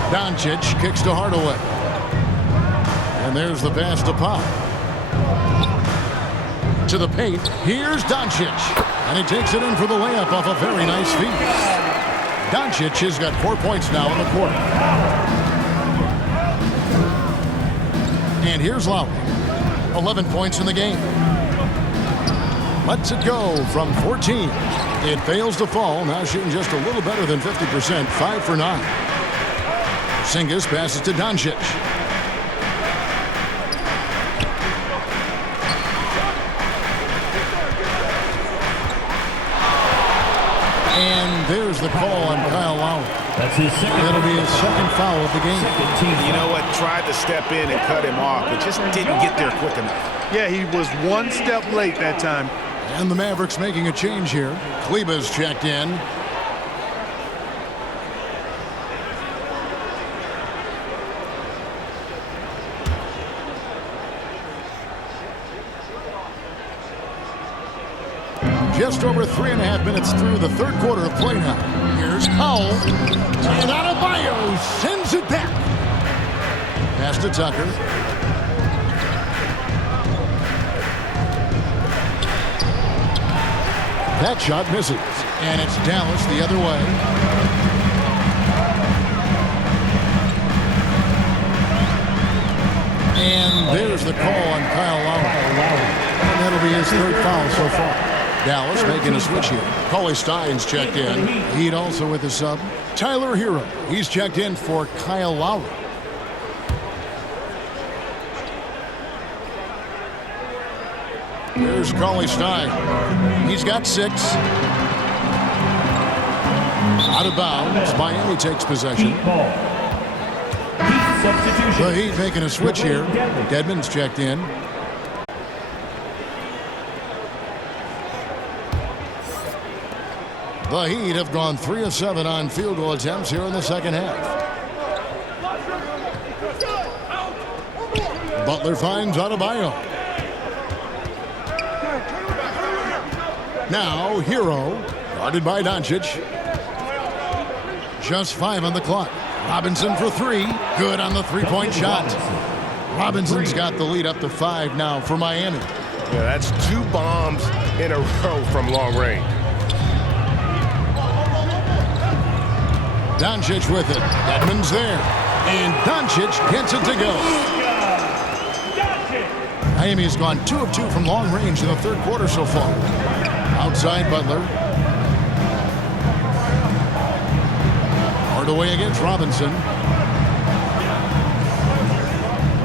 Doncic kicks to Hardaway. And there's the pass to Pop. To the paint, here's Doncic. And he takes it in for the layup off a very nice feed. Doncic has got 4 points now in the quarter. And here's Lowry. 11 points in the game. Lets it go from 14. It fails to fall. Now shooting just a little better than 50%. 5 for 9. Porzingis passes to Doncic. And there's the call on Kyle Lowry. That's his second. That'll be his second foul of the game. You know what? Tried to step in and cut him off, but just didn't get there quick enough. Yeah, he was one step late that time. And the Mavericks making a change here. Kleba's checked in. Just over 3.5 minutes through the third quarter of play now. Here's Powell. And Adebayo sends it back. Pass to Tucker. That shot misses. And it's Dallas the other way. And there's the call on Kyle Lowry. And that'll be his third foul so far. Dallas making a switch here. Cauley Stein's checked in. Heat also with the sub. Tyler Hero. He's checked in for Kyle Lowry. Here's Cauley Stein. He's got 6. Out of bounds. Miami takes possession. The Heat making a switch here. Dedmon's checked in. The Heat have gone 3 of 7 on field goal attempts here in the second half. Butler finds Adebayo. Now Hero, guarded by Doncic. Just 5 on the clock. Robinson for 3. Good on the three-point shot. Robinson's got the lead up to 5 now for Miami. Yeah, that's 2 bombs in a row from long range. Doncic with it. Edmonds there. And Doncic gets it to go. Miami's gone 2 of 2 from long range in the third quarter so far. Outside Butler. Hard away against Robinson.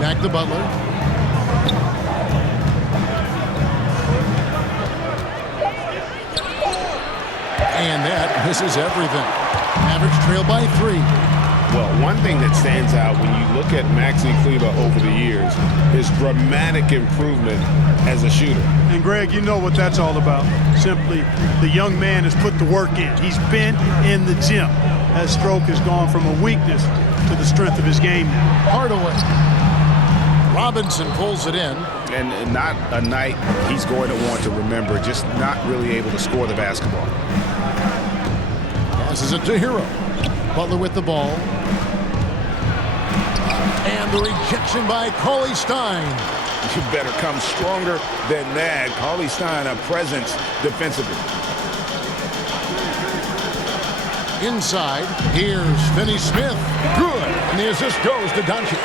Back to Butler. And that misses everything. Mavericks trail by 3. Well, one thing that stands out when you look at Maxi Kleber over the years is dramatic improvement as a shooter. And Greg, you know what that's all about. Simply, the young man has put the work in. He's been in the gym. That stroke has gone from a weakness to the strength of his game now. Hardaway. Robinson pulls it in. And not a night he's going to want to remember, just not really able to score the basketball. Passes it to Hero. Butler with the ball. And the rejection by Cauley Stein. You better come stronger than that. Cauley Stein, a presence defensively. Inside, here's Finney-Smith. Good. And the assist goes to Doncic.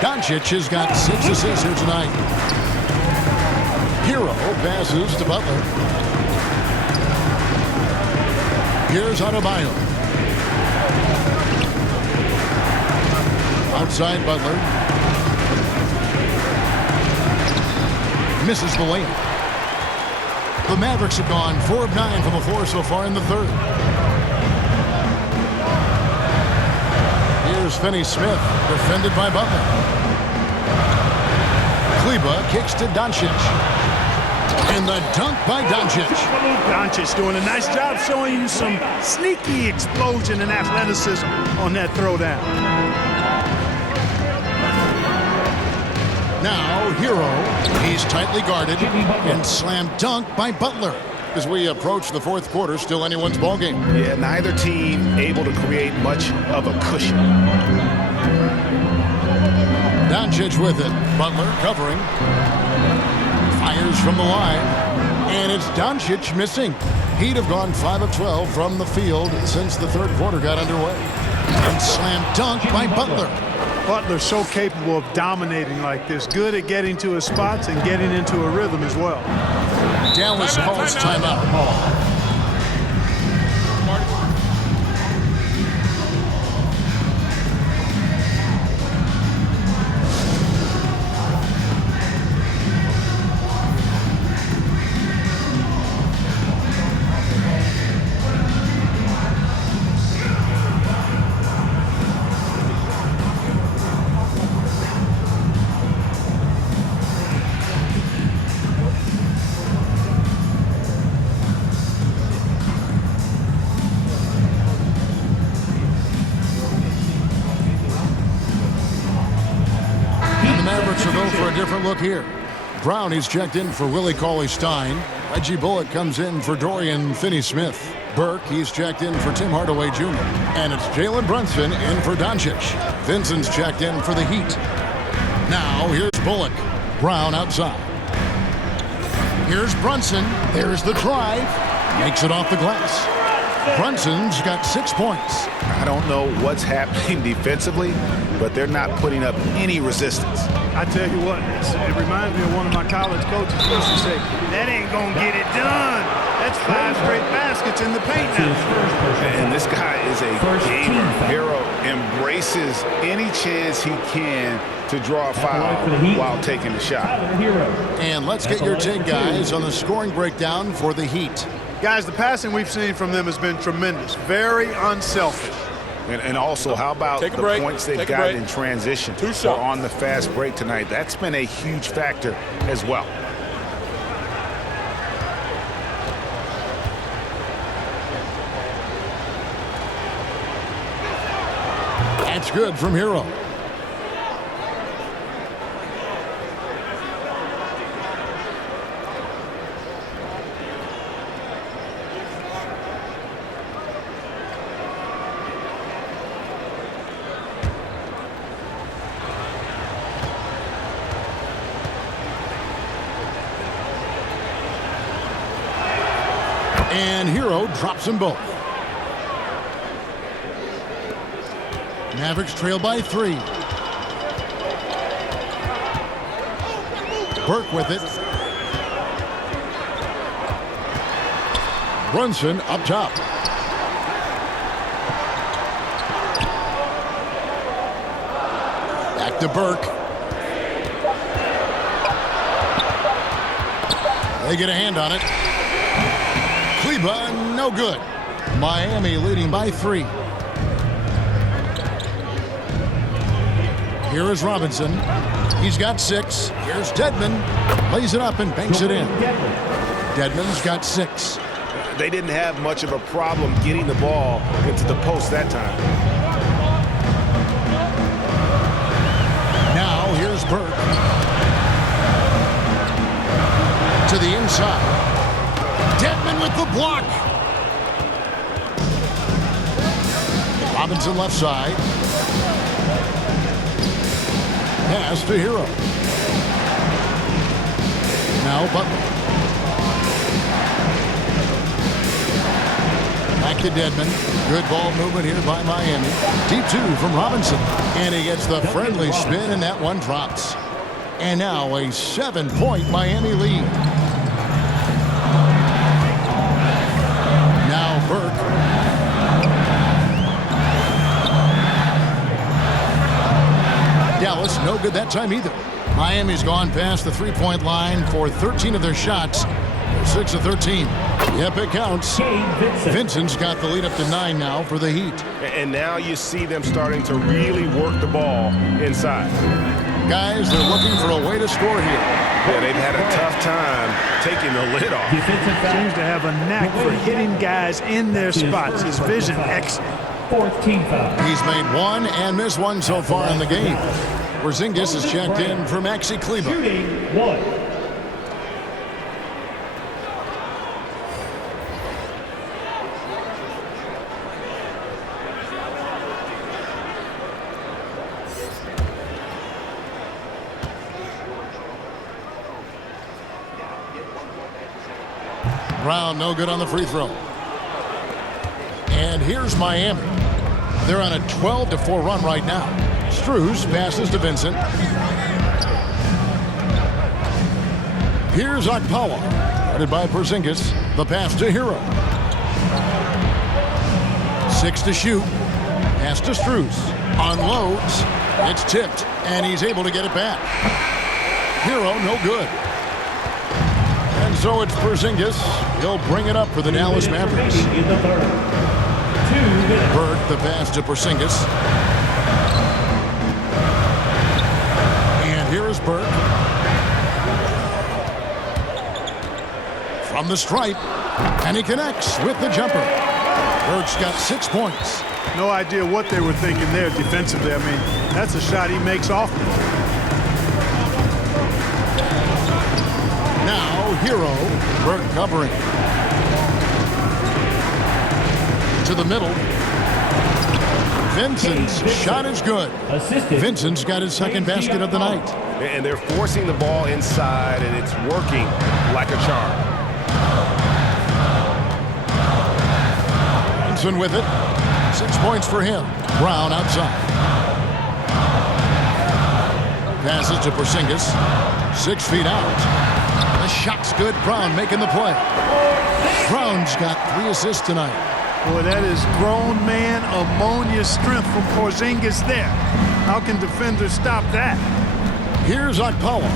Doncic has got 6 assists here tonight. Hero passes to Butler. Here's Adebayo. Outside Butler. Misses the layup. The Mavericks have gone 4 of 9 from the floor so far in the third. Here's Finney-Smith, defended by Butler. Kleber kicks to Doncic. And the dunk by Doncic. Doncic doing a nice job showing you some sneaky explosion and athleticism on that throwdown. Now Hero, he's tightly guarded and slam dunk by Butler. As we approach the fourth quarter, still anyone's ballgame. Yeah, neither team able to create much of a cushion. Doncic with it. Butler covering. Fires from the line. And it's Doncic missing. He'd have gone 5 of 12 from the field since the third quarter got underway. And slam dunk by Butler. Butler's so capable of dominating like this. Good at getting to his spots and getting into a rhythm as well. Dallas calls timeout. look here. Brown, he's checked in for Willie Cauley-Stein. Reggie Bullock comes in for Dorian Finney-Smith. Burke, he's checked in for Tim Hardaway Jr. And it's Jalen Brunson in for Doncic. Vincent's checked in for the Heat. Now, here's Bullock. Brown outside. Here's Brunson. There's the drive. Makes it off the glass. Brunson's got 6 points. I don't know what's happening defensively, but they're not putting up any resistance. I tell you what, it reminds me of one of my college coaches used to say, that ain't going to get it done. That's 5 straight baskets in the paint now. And this guy is a gamer. Hero embraces any chance he can to draw a foul while taking the shot. And let's get your take, guys, on the scoring breakdown for the Heat. Guys, the passing we've seen from them has been tremendous. Very unselfish. And also, how about the points they've gotten in transition or on the fast break tonight? That's been a huge factor as well. That's good from Hero. And Hero drops them both. Mavericks trail by 3. Burke with it. Brunson up top. Back to Burke. They get a hand on it. Kleba, no good. Miami leading by 3. Here is Robinson. He's got 6. Here's Dedmon. Lays it up and banks it in. Dedmon's got 6. They didn't have much of a problem getting the ball into the post that time. Now here's Burke. To the inside. Dedmon with the block. Robinson left side. Pass to Hero. Now Butler. Back to Dedmon. Good ball movement here by Miami. Deep 2 from Robinson. And he gets the friendly spin, and that one drops. And now a 7-point Miami lead. Now Burke. Dallas, no good that time either. Miami's gone past the three-point line for 13 of their shots. 6 of 13. Yep, it counts. Vincent's got the lead up to 9 now for the Heat. And now you see them starting to really work the ball inside. Guys, they're looking for a way to score here. Yeah, they've had a tough time taking the lid off. Seems to have a knack for hitting guys in their spots. His vision excellent. 14 foul. He's made 1 and missed 1 so far in the game. Porzingis is checked in for Maxi Kleba. Shooting 1. Brown, no good on the free throw. And here's Miami. They're on a 12-4 run right now. Strus passes to Vincent. Here's Okpala. Guarded by Porzingis. The pass to Hero. 6 to shoot. Pass to Strus. Unloads. It's tipped, and he's able to get it back. Hero, no good. And so it's Porzingis. He'll bring it up for the Dallas Mavericks. In the third. Burke, the pass to Porzingis. And here is Burke. From the stripe. And he connects with the jumper. Burke's got 6 points. No idea what they were thinking there defensively. I mean, that's a shot he makes often. Hero. Burke covering. To the middle. Vincent's shot is good. Vincent's got his second basket of the night. And they're forcing the ball inside, and it's working like a charm. Vincent with it. 6 points for him. Brown outside. Passes to Porzingis. 6 feet out. The shot's good. Brown making the play. Brown's got 3 assists tonight. Boy, that is grown man ammonia strength from Porzingis there. How can defenders stop that? Here's Okpala.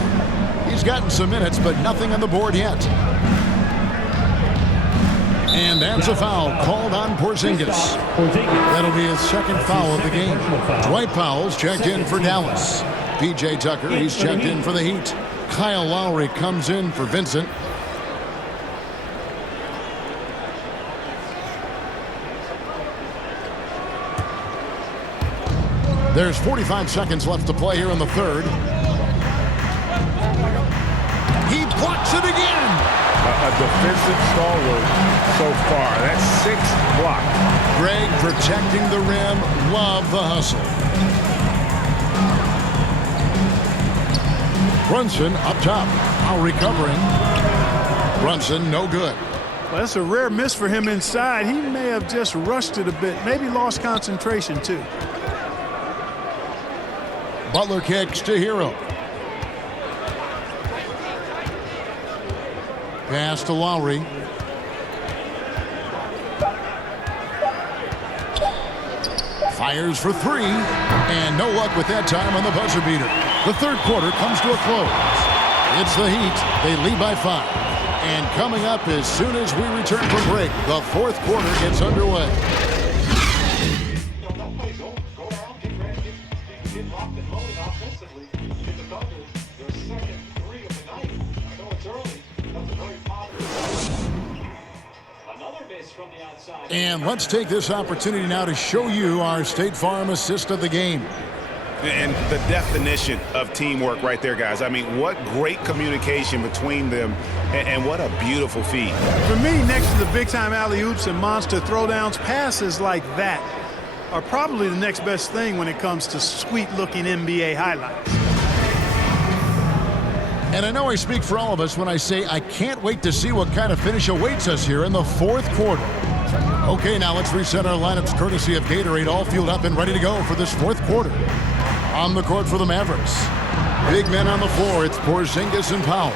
He's gotten some minutes, but nothing on the board yet. And that's a foul called on Porzingis. That'll be his second foul of the game. Dwight Powell's checked in for Dallas. P.J. Tucker, he's checked in for the Heat. Kyle Lowry comes in for Vincent. There's 45 seconds left to play here in the third. He blocks it again. A defensive stalwart so far. That's 6 blocks. Greg protecting the rim. Love the hustle. Brunson up top. Now recovering. Brunson no good. Well, that's a rare miss for him inside. He may have just rushed it a bit. Maybe lost concentration too. Butler kicks to Hero. Pass to Lowry. Fires for 3. And no luck with that time on the buzzer beater. The third quarter comes to a close. It's the Heat. They lead by 5. And coming up as soon as we return from break, the fourth quarter gets underway. And let's take this opportunity now to show you our State Farm assist of the game. And the definition of teamwork right there, guys. I mean, what great communication between them, and what a beautiful feed. For me, next to the big-time alley-oops and monster throwdowns, passes like that are probably the next best thing when it comes to sweet-looking NBA highlights. And I know I speak for all of us when I say I can't wait to see what kind of finish awaits us here in the fourth quarter. Okay, now let's reset our lineups courtesy of Gatorade, all fueled up and ready to go for this fourth quarter. On the court for the Mavericks. Big men on the floor. It's Porzingis and Powell.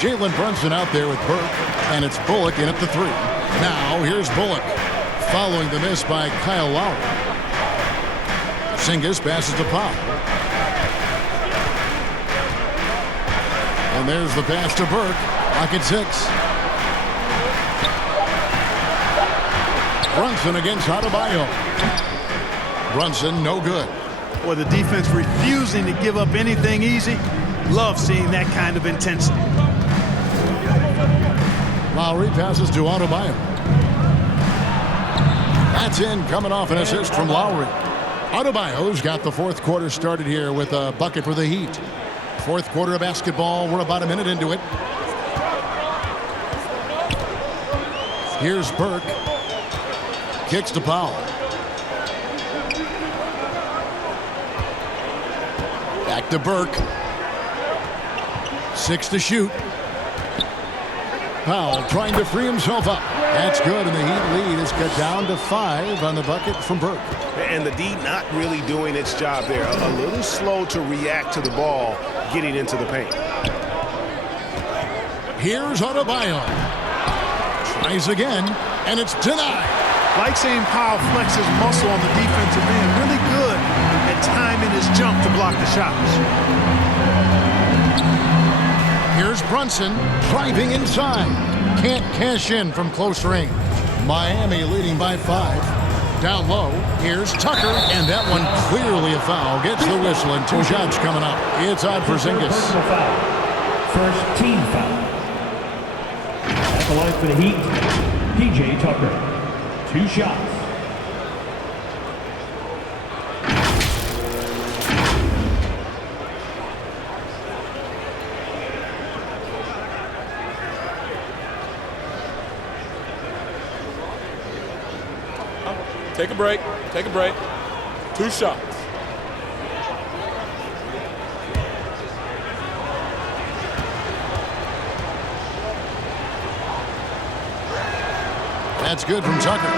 Jalen Brunson out there with Burke, and it's Bullock in at the 3. Now here's Bullock, following the miss by Kyle Lowry. Porzingis passes to Powell. And there's the pass to Burke. Clock at 6. Brunson against Adebayo. Brunson no good. Or the defense refusing to give up anything easy. Love seeing that kind of intensity. Lowry passes to Adebayo. That's in, coming off an assist from Lowry. Adebayo's got the fourth quarter started here with a bucket for the Heat. Fourth quarter of basketball. We're about a minute into it. Here's Burke. Kicks to Powell. Back to Burke. 6 to shoot. Powell trying to free himself up. That's good, and the Heat lead is cut down to 5 on the bucket from Burke. And the D not really doing its job there. A little slow to react to the ball getting into the paint. Here's Adebayo. Tries again, and it's denied. Like seeing Powell flex his muscle on the defensive end. Really good at timing his jump to block the shots. Here's Brunson driving inside. Can't cash in from close range. Miami leading by 5. Down low, here's Tucker, and that one clearly a foul. Gets the whistle, and 2 shots coming up. It's on Porzingis. First team foul. At the line for the Heat, P.J. Tucker. 2 shots. Take a break. Take a break. 2 shots. That's good from Tucker.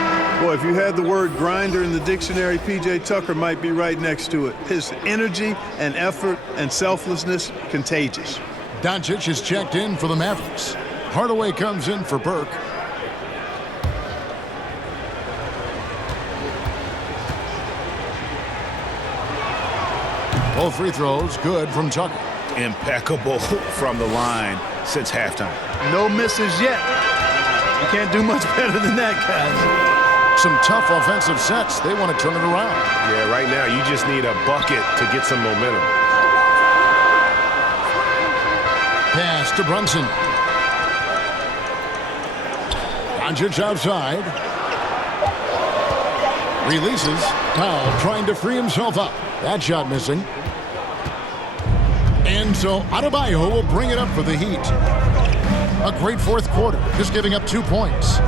Boy, if you had the word grinder in the dictionary, P.J. Tucker might be right next to it. His energy and effort and selflessness, contagious. Doncic is checked in for the Mavericks. Hardaway comes in for Burke. Both free throws good from Tucker. Impeccable from the line since halftime. No misses yet. You can't do much better than that, guys. Some tough offensive sets. They want to turn it around. Yeah, right now you just need a bucket to get some momentum. Pass to Brunson. Doncic outside. Releases. Powell trying to free himself up. That shot missing. And so Adebayo will bring it up for the Heat. A great fourth quarter, just giving up 2 points.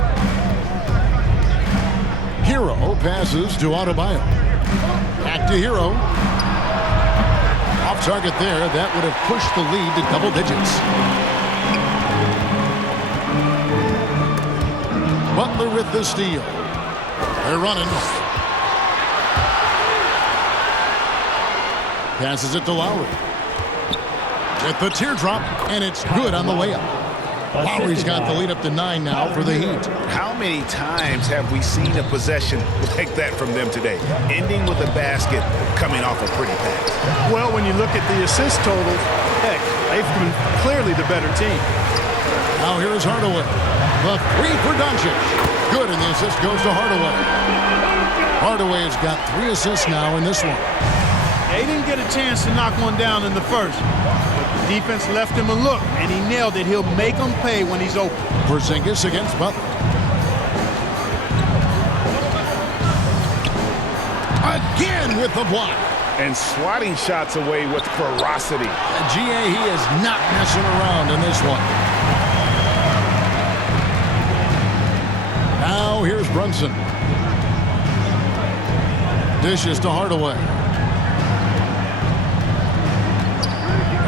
Hero passes to Adebayo. Back to Hero. Off target there. That would have pushed the lead to double digits. Butler with the steal. They're running. Passes it to Lowry. With the teardrop, and it's good on the layup. Lowry's got the lead up to 9 now for the Heat. How many times have we seen a possession like that from them today? Ending with a basket coming off a pretty pass. Well, when you look at the assist totals, heck, they've been clearly the better team. Now here's Hardaway. The 3 for Doncic. Good, and the assist goes to Hardaway. Hardaway has got 3 assists now in this one. They didn't get a chance to knock one down in the first. But the defense left him a look, and he nailed it. He'll make them pay when he's open. Porzingis against Butler. Again with the block. And swatting shots away with ferocity. GA, he is not messing around in this one. Now here's Brunson. Dishes to Hardaway.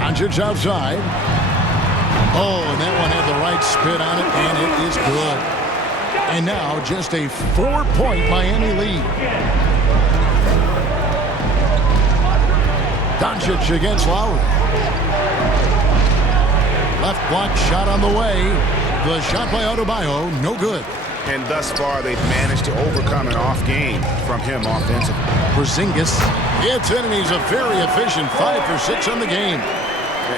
Doncic outside. Oh, and that one had the right spin on it, and it is good. And now just a 4-point Miami lead. Doncic against Lowry. Left block shot on the way. The shot by Adebayo, no good. And thus far, they've managed to overcome an off game from him offensively. Porzingis gets in, and he's a very efficient 5 for 6 on the game.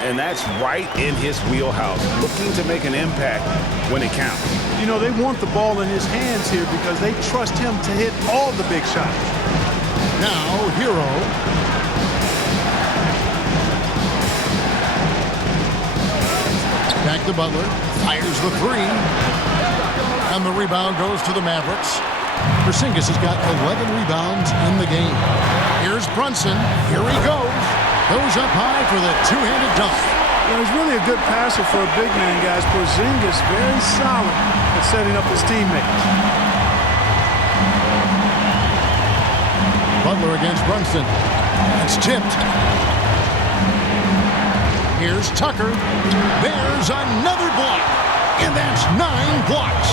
And that's right in his wheelhouse, looking to make an impact when it counts. You know, they want the ball in his hands here because they trust him to hit all the big shots. Now, Hero. Back to Butler. Fires the 3. And the rebound goes to the Mavericks. Porzingis has got 11 rebounds in the game. Here's Brunson. Here he goes. Goes up high for the 2-handed dunk. You know, he's really a good passer for a big man, guys. Porzingis very solid at setting up his teammates. Butler against Brunson. It's tipped. Here's Tucker. There's another block. And that's 9 blocks.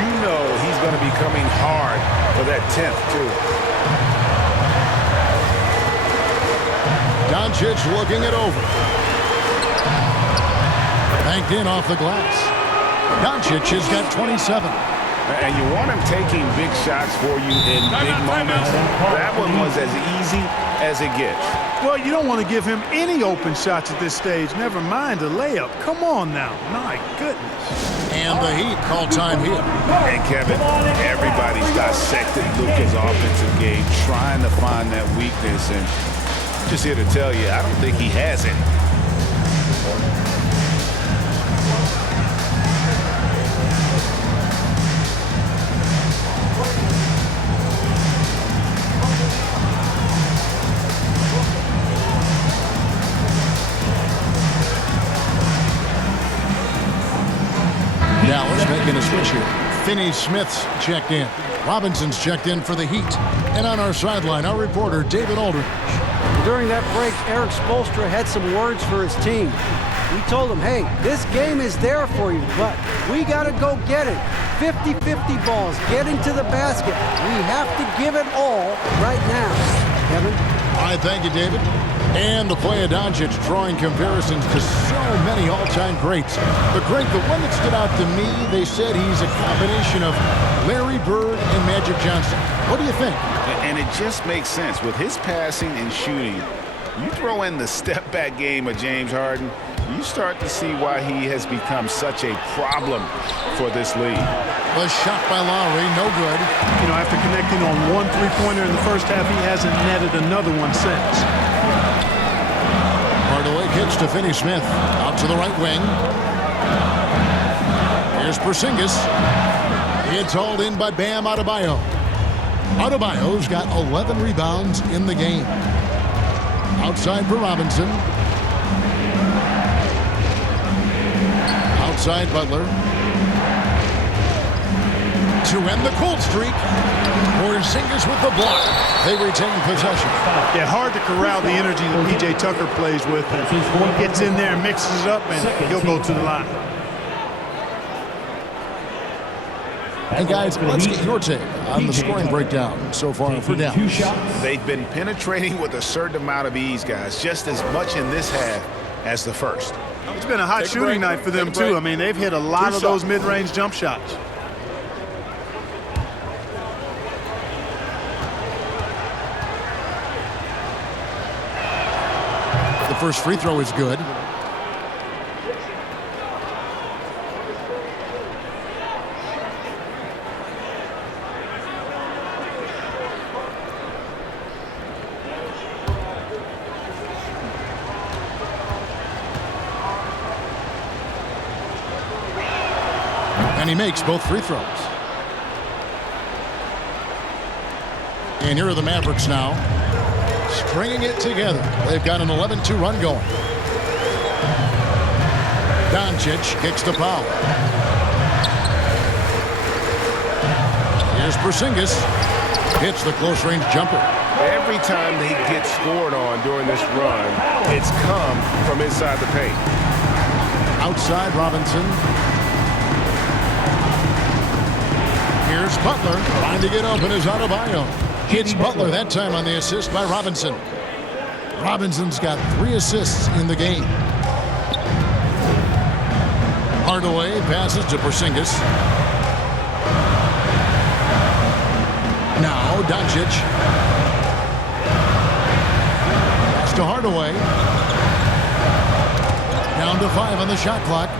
You know he's going to be coming hard for that 10th, too. Doncic looking it over. Banked in off the glass. Doncic has got 27. And you want him taking big shots for you in big moments. That one was as easy as it gets. Well, you don't want to give him any open shots at this stage. Never mind a layup. Come on now. My goodness. And the Heat call time here. And Kevin, everybody's dissected Luka's offensive game, trying to find that weakness. And just here to tell you, I don't think he has it. Dallas making a switch here. Finney-Smith's checked in. Robinson's checked in for the Heat. And on our sideline, our reporter, David Aldridge. During that break, Eric Spoelstra had some words for his team. He told them, hey, this game is there for you, but we got to go get it. 50-50 balls, getting to the basket. We have to give it all right now. Kevin? All right, thank you, David. And the play of Doncic drawing comparisons to so many all-time greats. But Greg, the one that stood out to me, they said he's a combination of Larry Bird and Magic Johnson. What do you think? And it just makes sense. With his passing and shooting, you throw in the step-back game of James Harden, you start to see why he has become such a problem for this league. The shot by Lowry, no good. You know, after connecting on one three-pointer in the first half, he hasn't netted another one since. Hardaway kicks to Finney-Smith. Out to the right wing. Here's Porzingis. It's hauled in by Bam Adebayo. Adebayo's got 11 rebounds in the game. Outside for Robinson. Outside Butler. To end the cold streak. Porzingis with the block. They retain possession. Yeah, hard to corral the energy that P.J. Tucker plays with. He gets in there and mixes it up, and he'll go to the line. And guys, let's get your take on the scoring breakdown so far for Dallas. They've been penetrating with a certain amount of ease, guys, just as much in this half as the first. It's been a hot shooting night for them, too. I mean, they've hit a lot of those mid-range jump shots. The first free throw is good. And he makes both free throws. And here are the Mavericks now, stringing it together. They've got an 11-2 run going. Doncic kicks to Powell. Here's Porzingis. Hits the close-range jumper. Every time they get scored on during this run, it's come from inside the paint. Outside Robinson. Here's Butler, trying to get open as Adebayo. Hits Butler that time on the assist by Robinson. Robinson's got 3 assists in the game. Hardaway passes to Porzingis. Now Doncic. Pass to Hardaway. Down to 5 on the shot clock.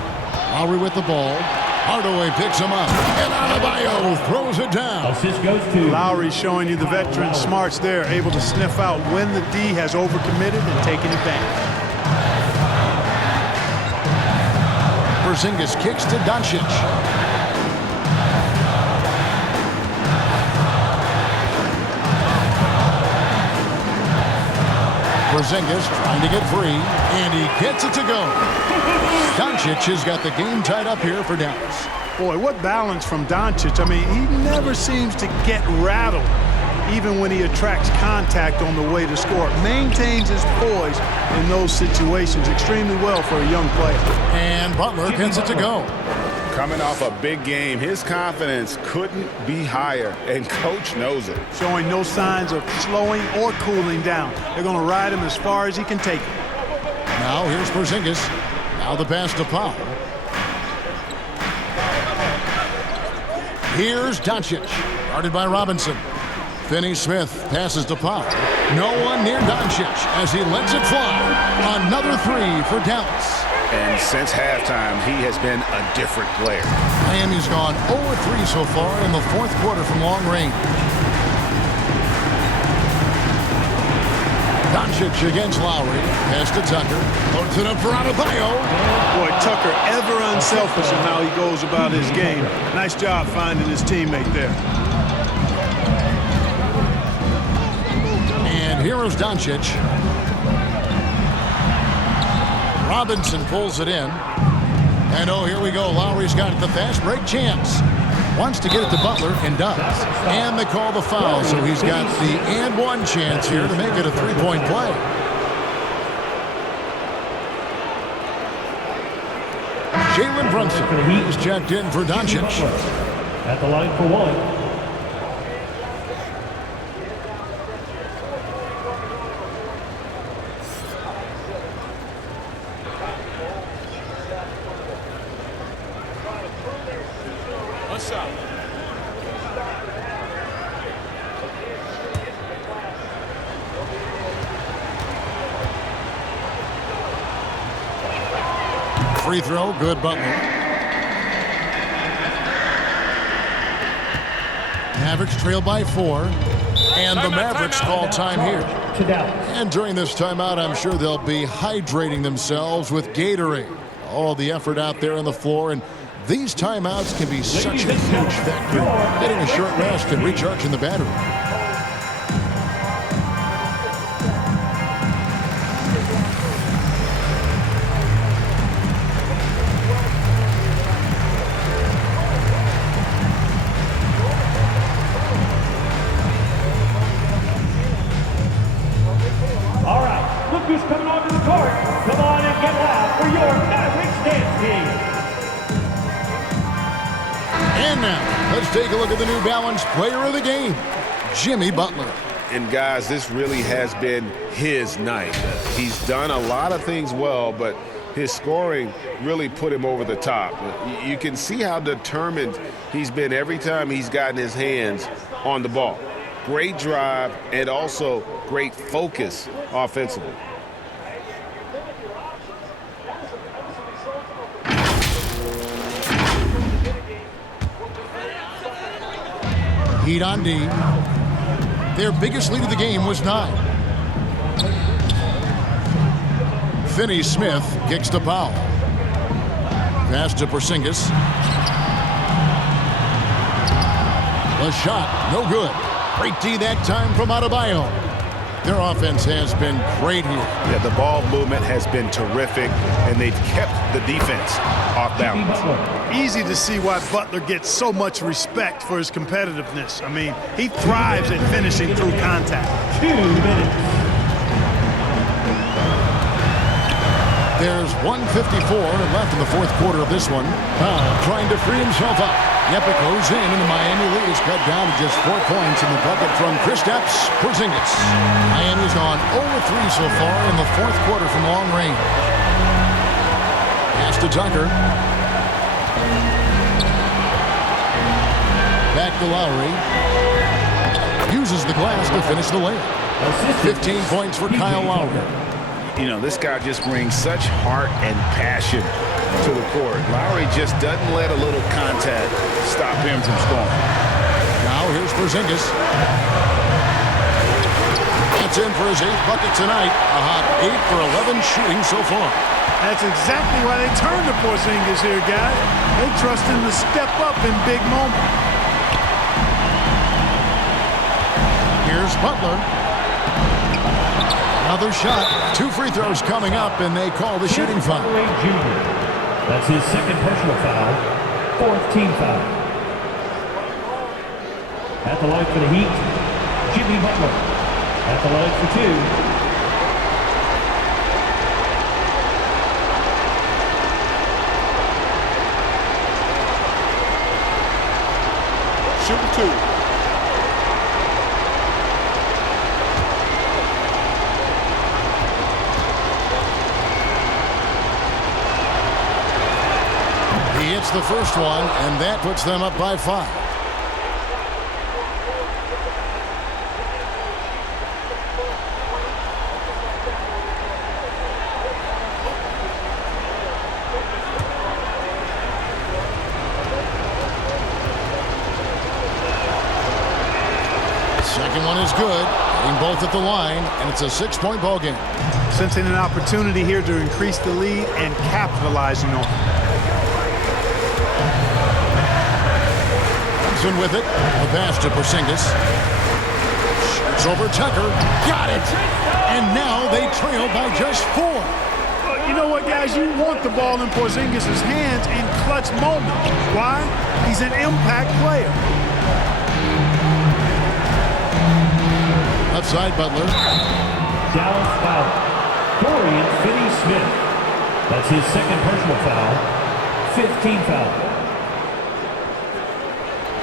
Lowry with the ball. Hardaway picks him up, and Adebayo throws it down. Assist goes to Lowry, showing you the veteran smarts there, able to sniff out when the D has overcommitted and taken advantage. Porzingis kicks to Doncic. Porzingis trying to get free, and he gets it to go. Doncic has got the game tied up here for Dallas. Boy, what balance from Doncic. I mean, he never seems to get rattled, even when he attracts contact on the way to score. Maintains his poise in those situations extremely well for a young player. And Butler gets it to go. Coming off a big game, his confidence couldn't be higher, and coach knows it. Showing no signs of slowing or cooling down. They're going to ride him as far as he can take him. Now here's Porzingis. Now the pass to Powell. Here's Doncic, guarded by Robinson. Finney-Smith passes to Powell. No one near Doncic as he lets it fly. Another 3 for Dallas. And since halftime, he has been a different player. Miami's gone 0-3 so far in the 4th quarter from long range. Doncic against Lowry. Pass to Tucker. Loads it up for Adebayo. Boy, Tucker ever unselfish in how he goes about his game. Nice job finding his teammate there. And here is Doncic. Robinson pulls it in. And oh, here we go. Lowry's got the fast break chance. Wants to get it to Butler and does. And they call the foul, so he's got the and one chance here to make it a three-point play. Jalen Brunson is checked in for Doncic. At the line for one. Free throw, good Butler. Mavericks trail by 4. And the Mavericks call time here. And during this timeout, I'm sure they'll be hydrating themselves with Gatorade. All the effort out there on the floor. And these timeouts can be such a huge factor. Getting a short rest and recharging the battery. Who's coming onto the court? Come on and get loud for your Mavericks dance team. And now, let's take a look at the New Balance player of the game, Jimmy Butler. And guys, this really has been his night. He's done a lot of things well, but his scoring really put him over the top. You can see how determined he's been every time he's gotten his hands on the ball. Great drive and also great focus offensively. Heat on D. Their biggest lead of the game was 9. Finney-Smith kicks to Powell. Pass to Porzingis. The shot, no good. Great D that time from Adebayo. Their offense has been great here. Yeah, the ball movement has been terrific, and they've kept the defense off balance. Easy to see why Butler gets so much respect for his competitiveness. I mean, he thrives at finishing through contact. 2 minutes. There's 1:54 left in the fourth quarter of this one. Powell trying to free himself up. Yep, it goes in, and the Miami lead is cut down to just 4 points in the bucket from Kristaps Porzingis. Miami's gone 0-3 so far in the fourth quarter from long range. Pass to Tucker. Back to Lowry. Uses the glass to finish the layup. 15 points for Kyle Lowry. You know, this guy just brings such heart and passion to the court. Lowry just doesn't let a little contact stop him from scoring. Now here's Porzingis. That's in for his 8th bucket tonight. A hot 8 for 11 shooting so far. That's exactly why they turn to Porzingis here, guys. They trust him to step up in big moments. Here's Butler. Another shot. 2 free throws coming up, and they call the shooting foul. That's his second personal foul. 4th team foul. At the line for the Heat, Jimmy Butler. At the line for 2. Shooting 2. He hits the first one, and that puts them up by 5. Second one is good. Hitting both at the line, and it's a 6-point ball game. Sensing an opportunity here to increase the lead and capitalizing on it. With it, a pass to Porzingis. Shoots over Tucker. Got it. And now they trail by just 4. You know what, guys? You want the ball in Porzingis' hands in clutch moments. Why? He's an impact player. Left side, Butler. Dallas foul. Dorian Finney-Smith. That's his second personal foul. 15 foul.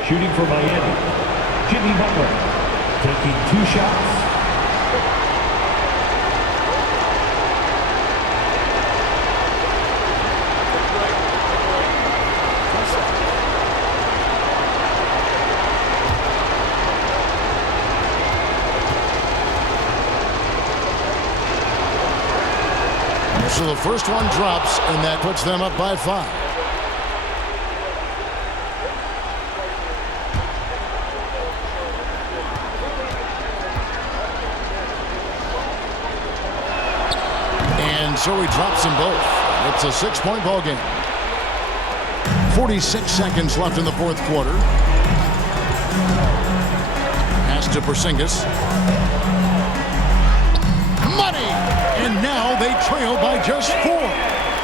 Shooting for Miami, Jimmy Butler. Taking 2 shots. So the first one drops, and that puts them up by 5. And so he drops them both. It's a 6-point ball game. 46 seconds left in the fourth quarter. Pass to Porzingis. Money! And now they trail by just 4.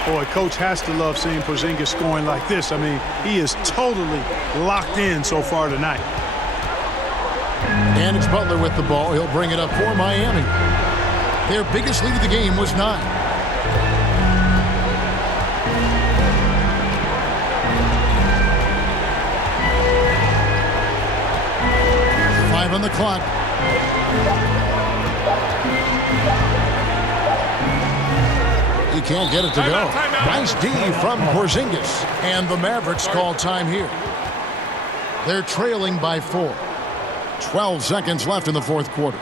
Boy, coach has to love seeing Porzingis scoring like this. I mean, he is totally locked in so far tonight. And it's Butler with the ball. He'll bring it up for Miami. Their biggest lead of the game was 9. Five on the clock. He can't get it to go. Nice D from Porzingis. And the Mavericks call time here. They're trailing by 4. 12 seconds left in the fourth quarter.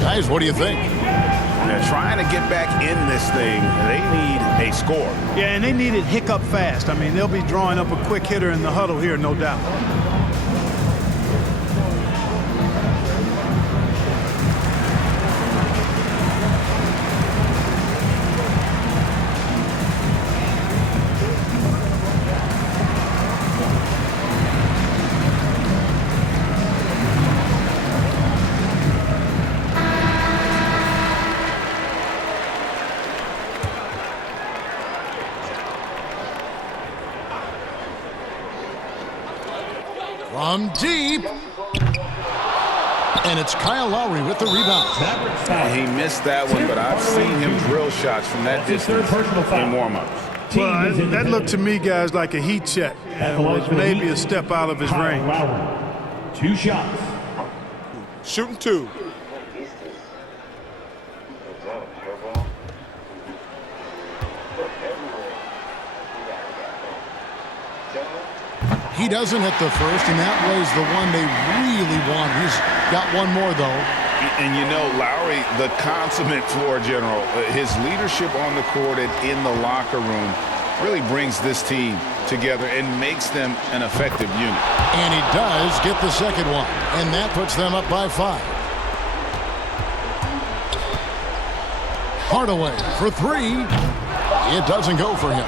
Guys, what do you think? They're trying to get back in this thing. They need a score. Yeah, and they need it hiccup fast. I mean, they'll be drawing up a quick hitter in the huddle here, no doubt. From deep. And it's Kyle Lowry with the rebound. He missed that one, but I've seen him drill shots from that distance in warm-ups. Well, that looked to me, guys, like a heat check. With maybe a step out of his range. 2 shots. Shooting 2. He doesn't hit the first, and that was the one they really want. He's got one more, though. And you know, Lowry, the consummate floor general, his leadership on the court and in the locker room really brings this team together and makes them an effective unit. And he does get the second one, and that puts them up by 5. Hardaway for 3. It doesn't go for him.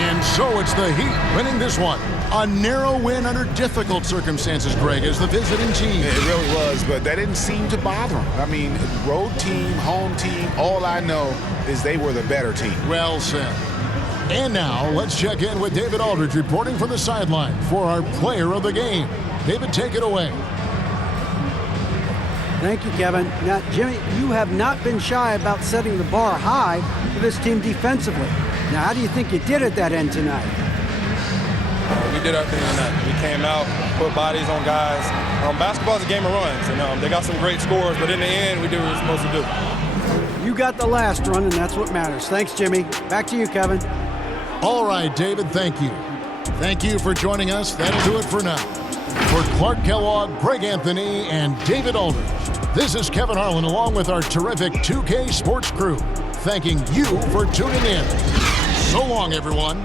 And so it's the Heat winning this one. A narrow win under difficult circumstances, Greg, as the visiting team. It really was, but that didn't seem to bother them. I mean, road team, home team, all I know is they were the better team. Well said. And now let's check in with David Aldridge reporting from the sideline for our player of the game. David, take it away. Thank you, Kevin. Now, Jimmy, you have not been shy about setting the bar high for this team defensively. Now, how do you think you did at that end tonight? We did our thing tonight. We came out, put bodies on guys. Basketball's a game of runs, and they got some great scores, but in the end, we did what we were supposed to do. You got the last run, and that's what matters. Thanks, Jimmy. Back to you, Kevin. All right, David, thank you. Thank you for joining us. That'll do it for now. For Clark Kellogg, Greg Anthony, and David Aldridge, this is Kevin Harlan along with our terrific 2K Sports crew, thanking you for tuning in. So long, everyone.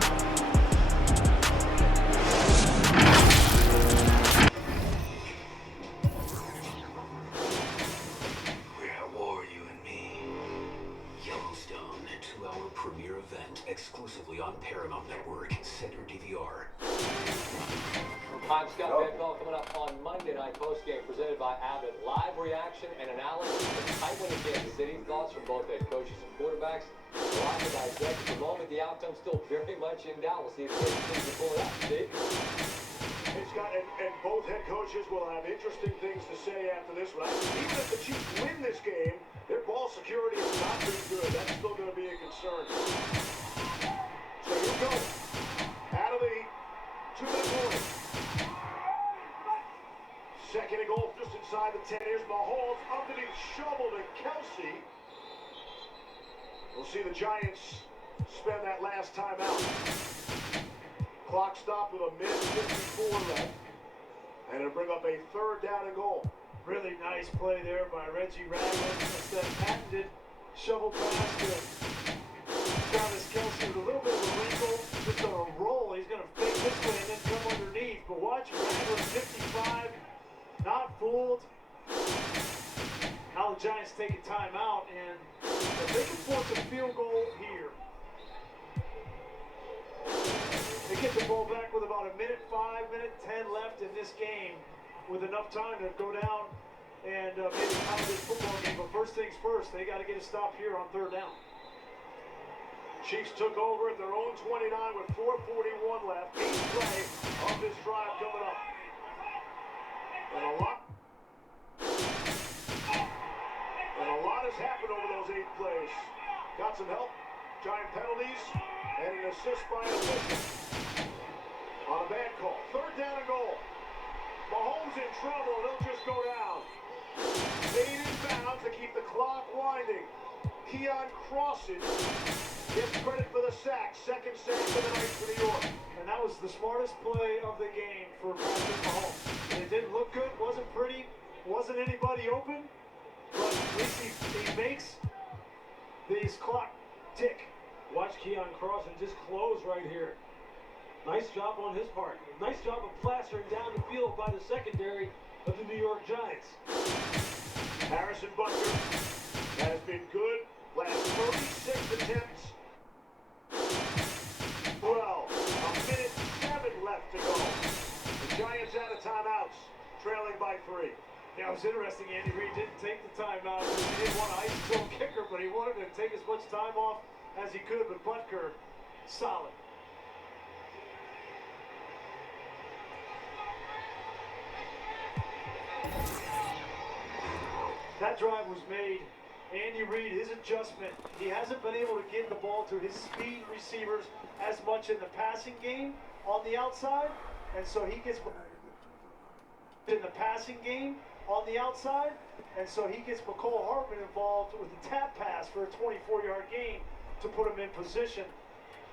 Premiere event exclusively on Paramount Network. Set your DVR. I'm Scott Bedfeld coming up on Monday Night Postgame presented by Abbott. Live reaction and analysis of the tight win in Kansas City. Thoughts from both head coaches and quarterbacks. A lot to dissect. At the moment, the outcome's still very much in doubt. We'll see if Kansas City can pull it out. Steve? coaches will have interesting things to say after this one. Even if the Chiefs win this game, their ball security is not been good. That's still going to be a concern. So here we go. Out of the 2-minute warning. Second and goal just inside the 10. Here's Mahomes underneath shovel to Kelsey. We'll see the Giants spend that last time out. Clock stopped with a minute 54 left. And it'll bring up a 3rd down and goal. Really nice play there by Reggie Ragland. It's that patented shovel pass to Travis Kelsey with a little bit of a wrinkle. Just on a roll. He's going to fake this way and then come underneath. But watch Ragland, 55. Not fooled. Now the Giants take a timeout, and if they can force a field goal here, they get the ball back with about a minute 5, minute 10 left in this game, with enough time to go down and maybe tie this football game. But first things first, they got to get a stop here on 3rd down. Chiefs took over at their own 29 with 4:41 left. 8th play of this drive coming up. And a lot has happened over those 8 plays. Got some help, Giant penalties, and an assist by an official on a bad call. 3rd down and goal. Mahomes in trouble, and he'll just go down. Stayed in bounds to keep the clock winding. Keon Crossan gets credit for the sack. 2nd sack of the night for New York. And that was the smartest play of the game for Patrick Mahomes. It didn't look good, wasn't pretty, wasn't anybody open, but at least he makes these clock tick. Watch Keon Crossan just close right here. Nice job on his part. Nice job of plastering down the field by the secondary of the New York Giants. Harrison Butler has been good. Last 36 attempts. Well, a minute 7 left to go. The Giants out of timeouts, trailing by 3. Yeah, it was interesting. Andy Reid didn't take the timeout. He didn't want to ice his own kicker, but he wanted to take as much time off as he could. But Butker, solid. That drive was made. Andy Reid, his adjustment, he hasn't been able to get the ball to his speed receivers as much in the passing game on the outside, and so he gets in the passing game on the outside, and so he gets McCole Hardman involved with the tap pass for a 24-yard gain to put him in position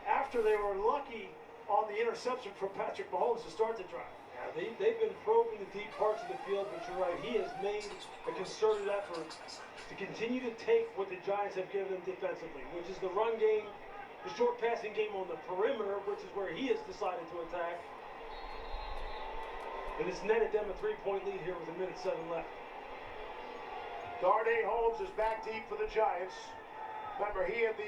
after they were lucky on the interception from Patrick Mahomes to start the drive. Yeah, they've been probing the deep parts of the field, but you're right, he has made a concerted effort to continue to take what the Giants have given him defensively, which is the run game, the short passing game on the perimeter, which is where he has decided to attack. And it's netted them a 3-point lead here with a minute 7 left. Darnay Holmes is back deep for the Giants. Remember, he had the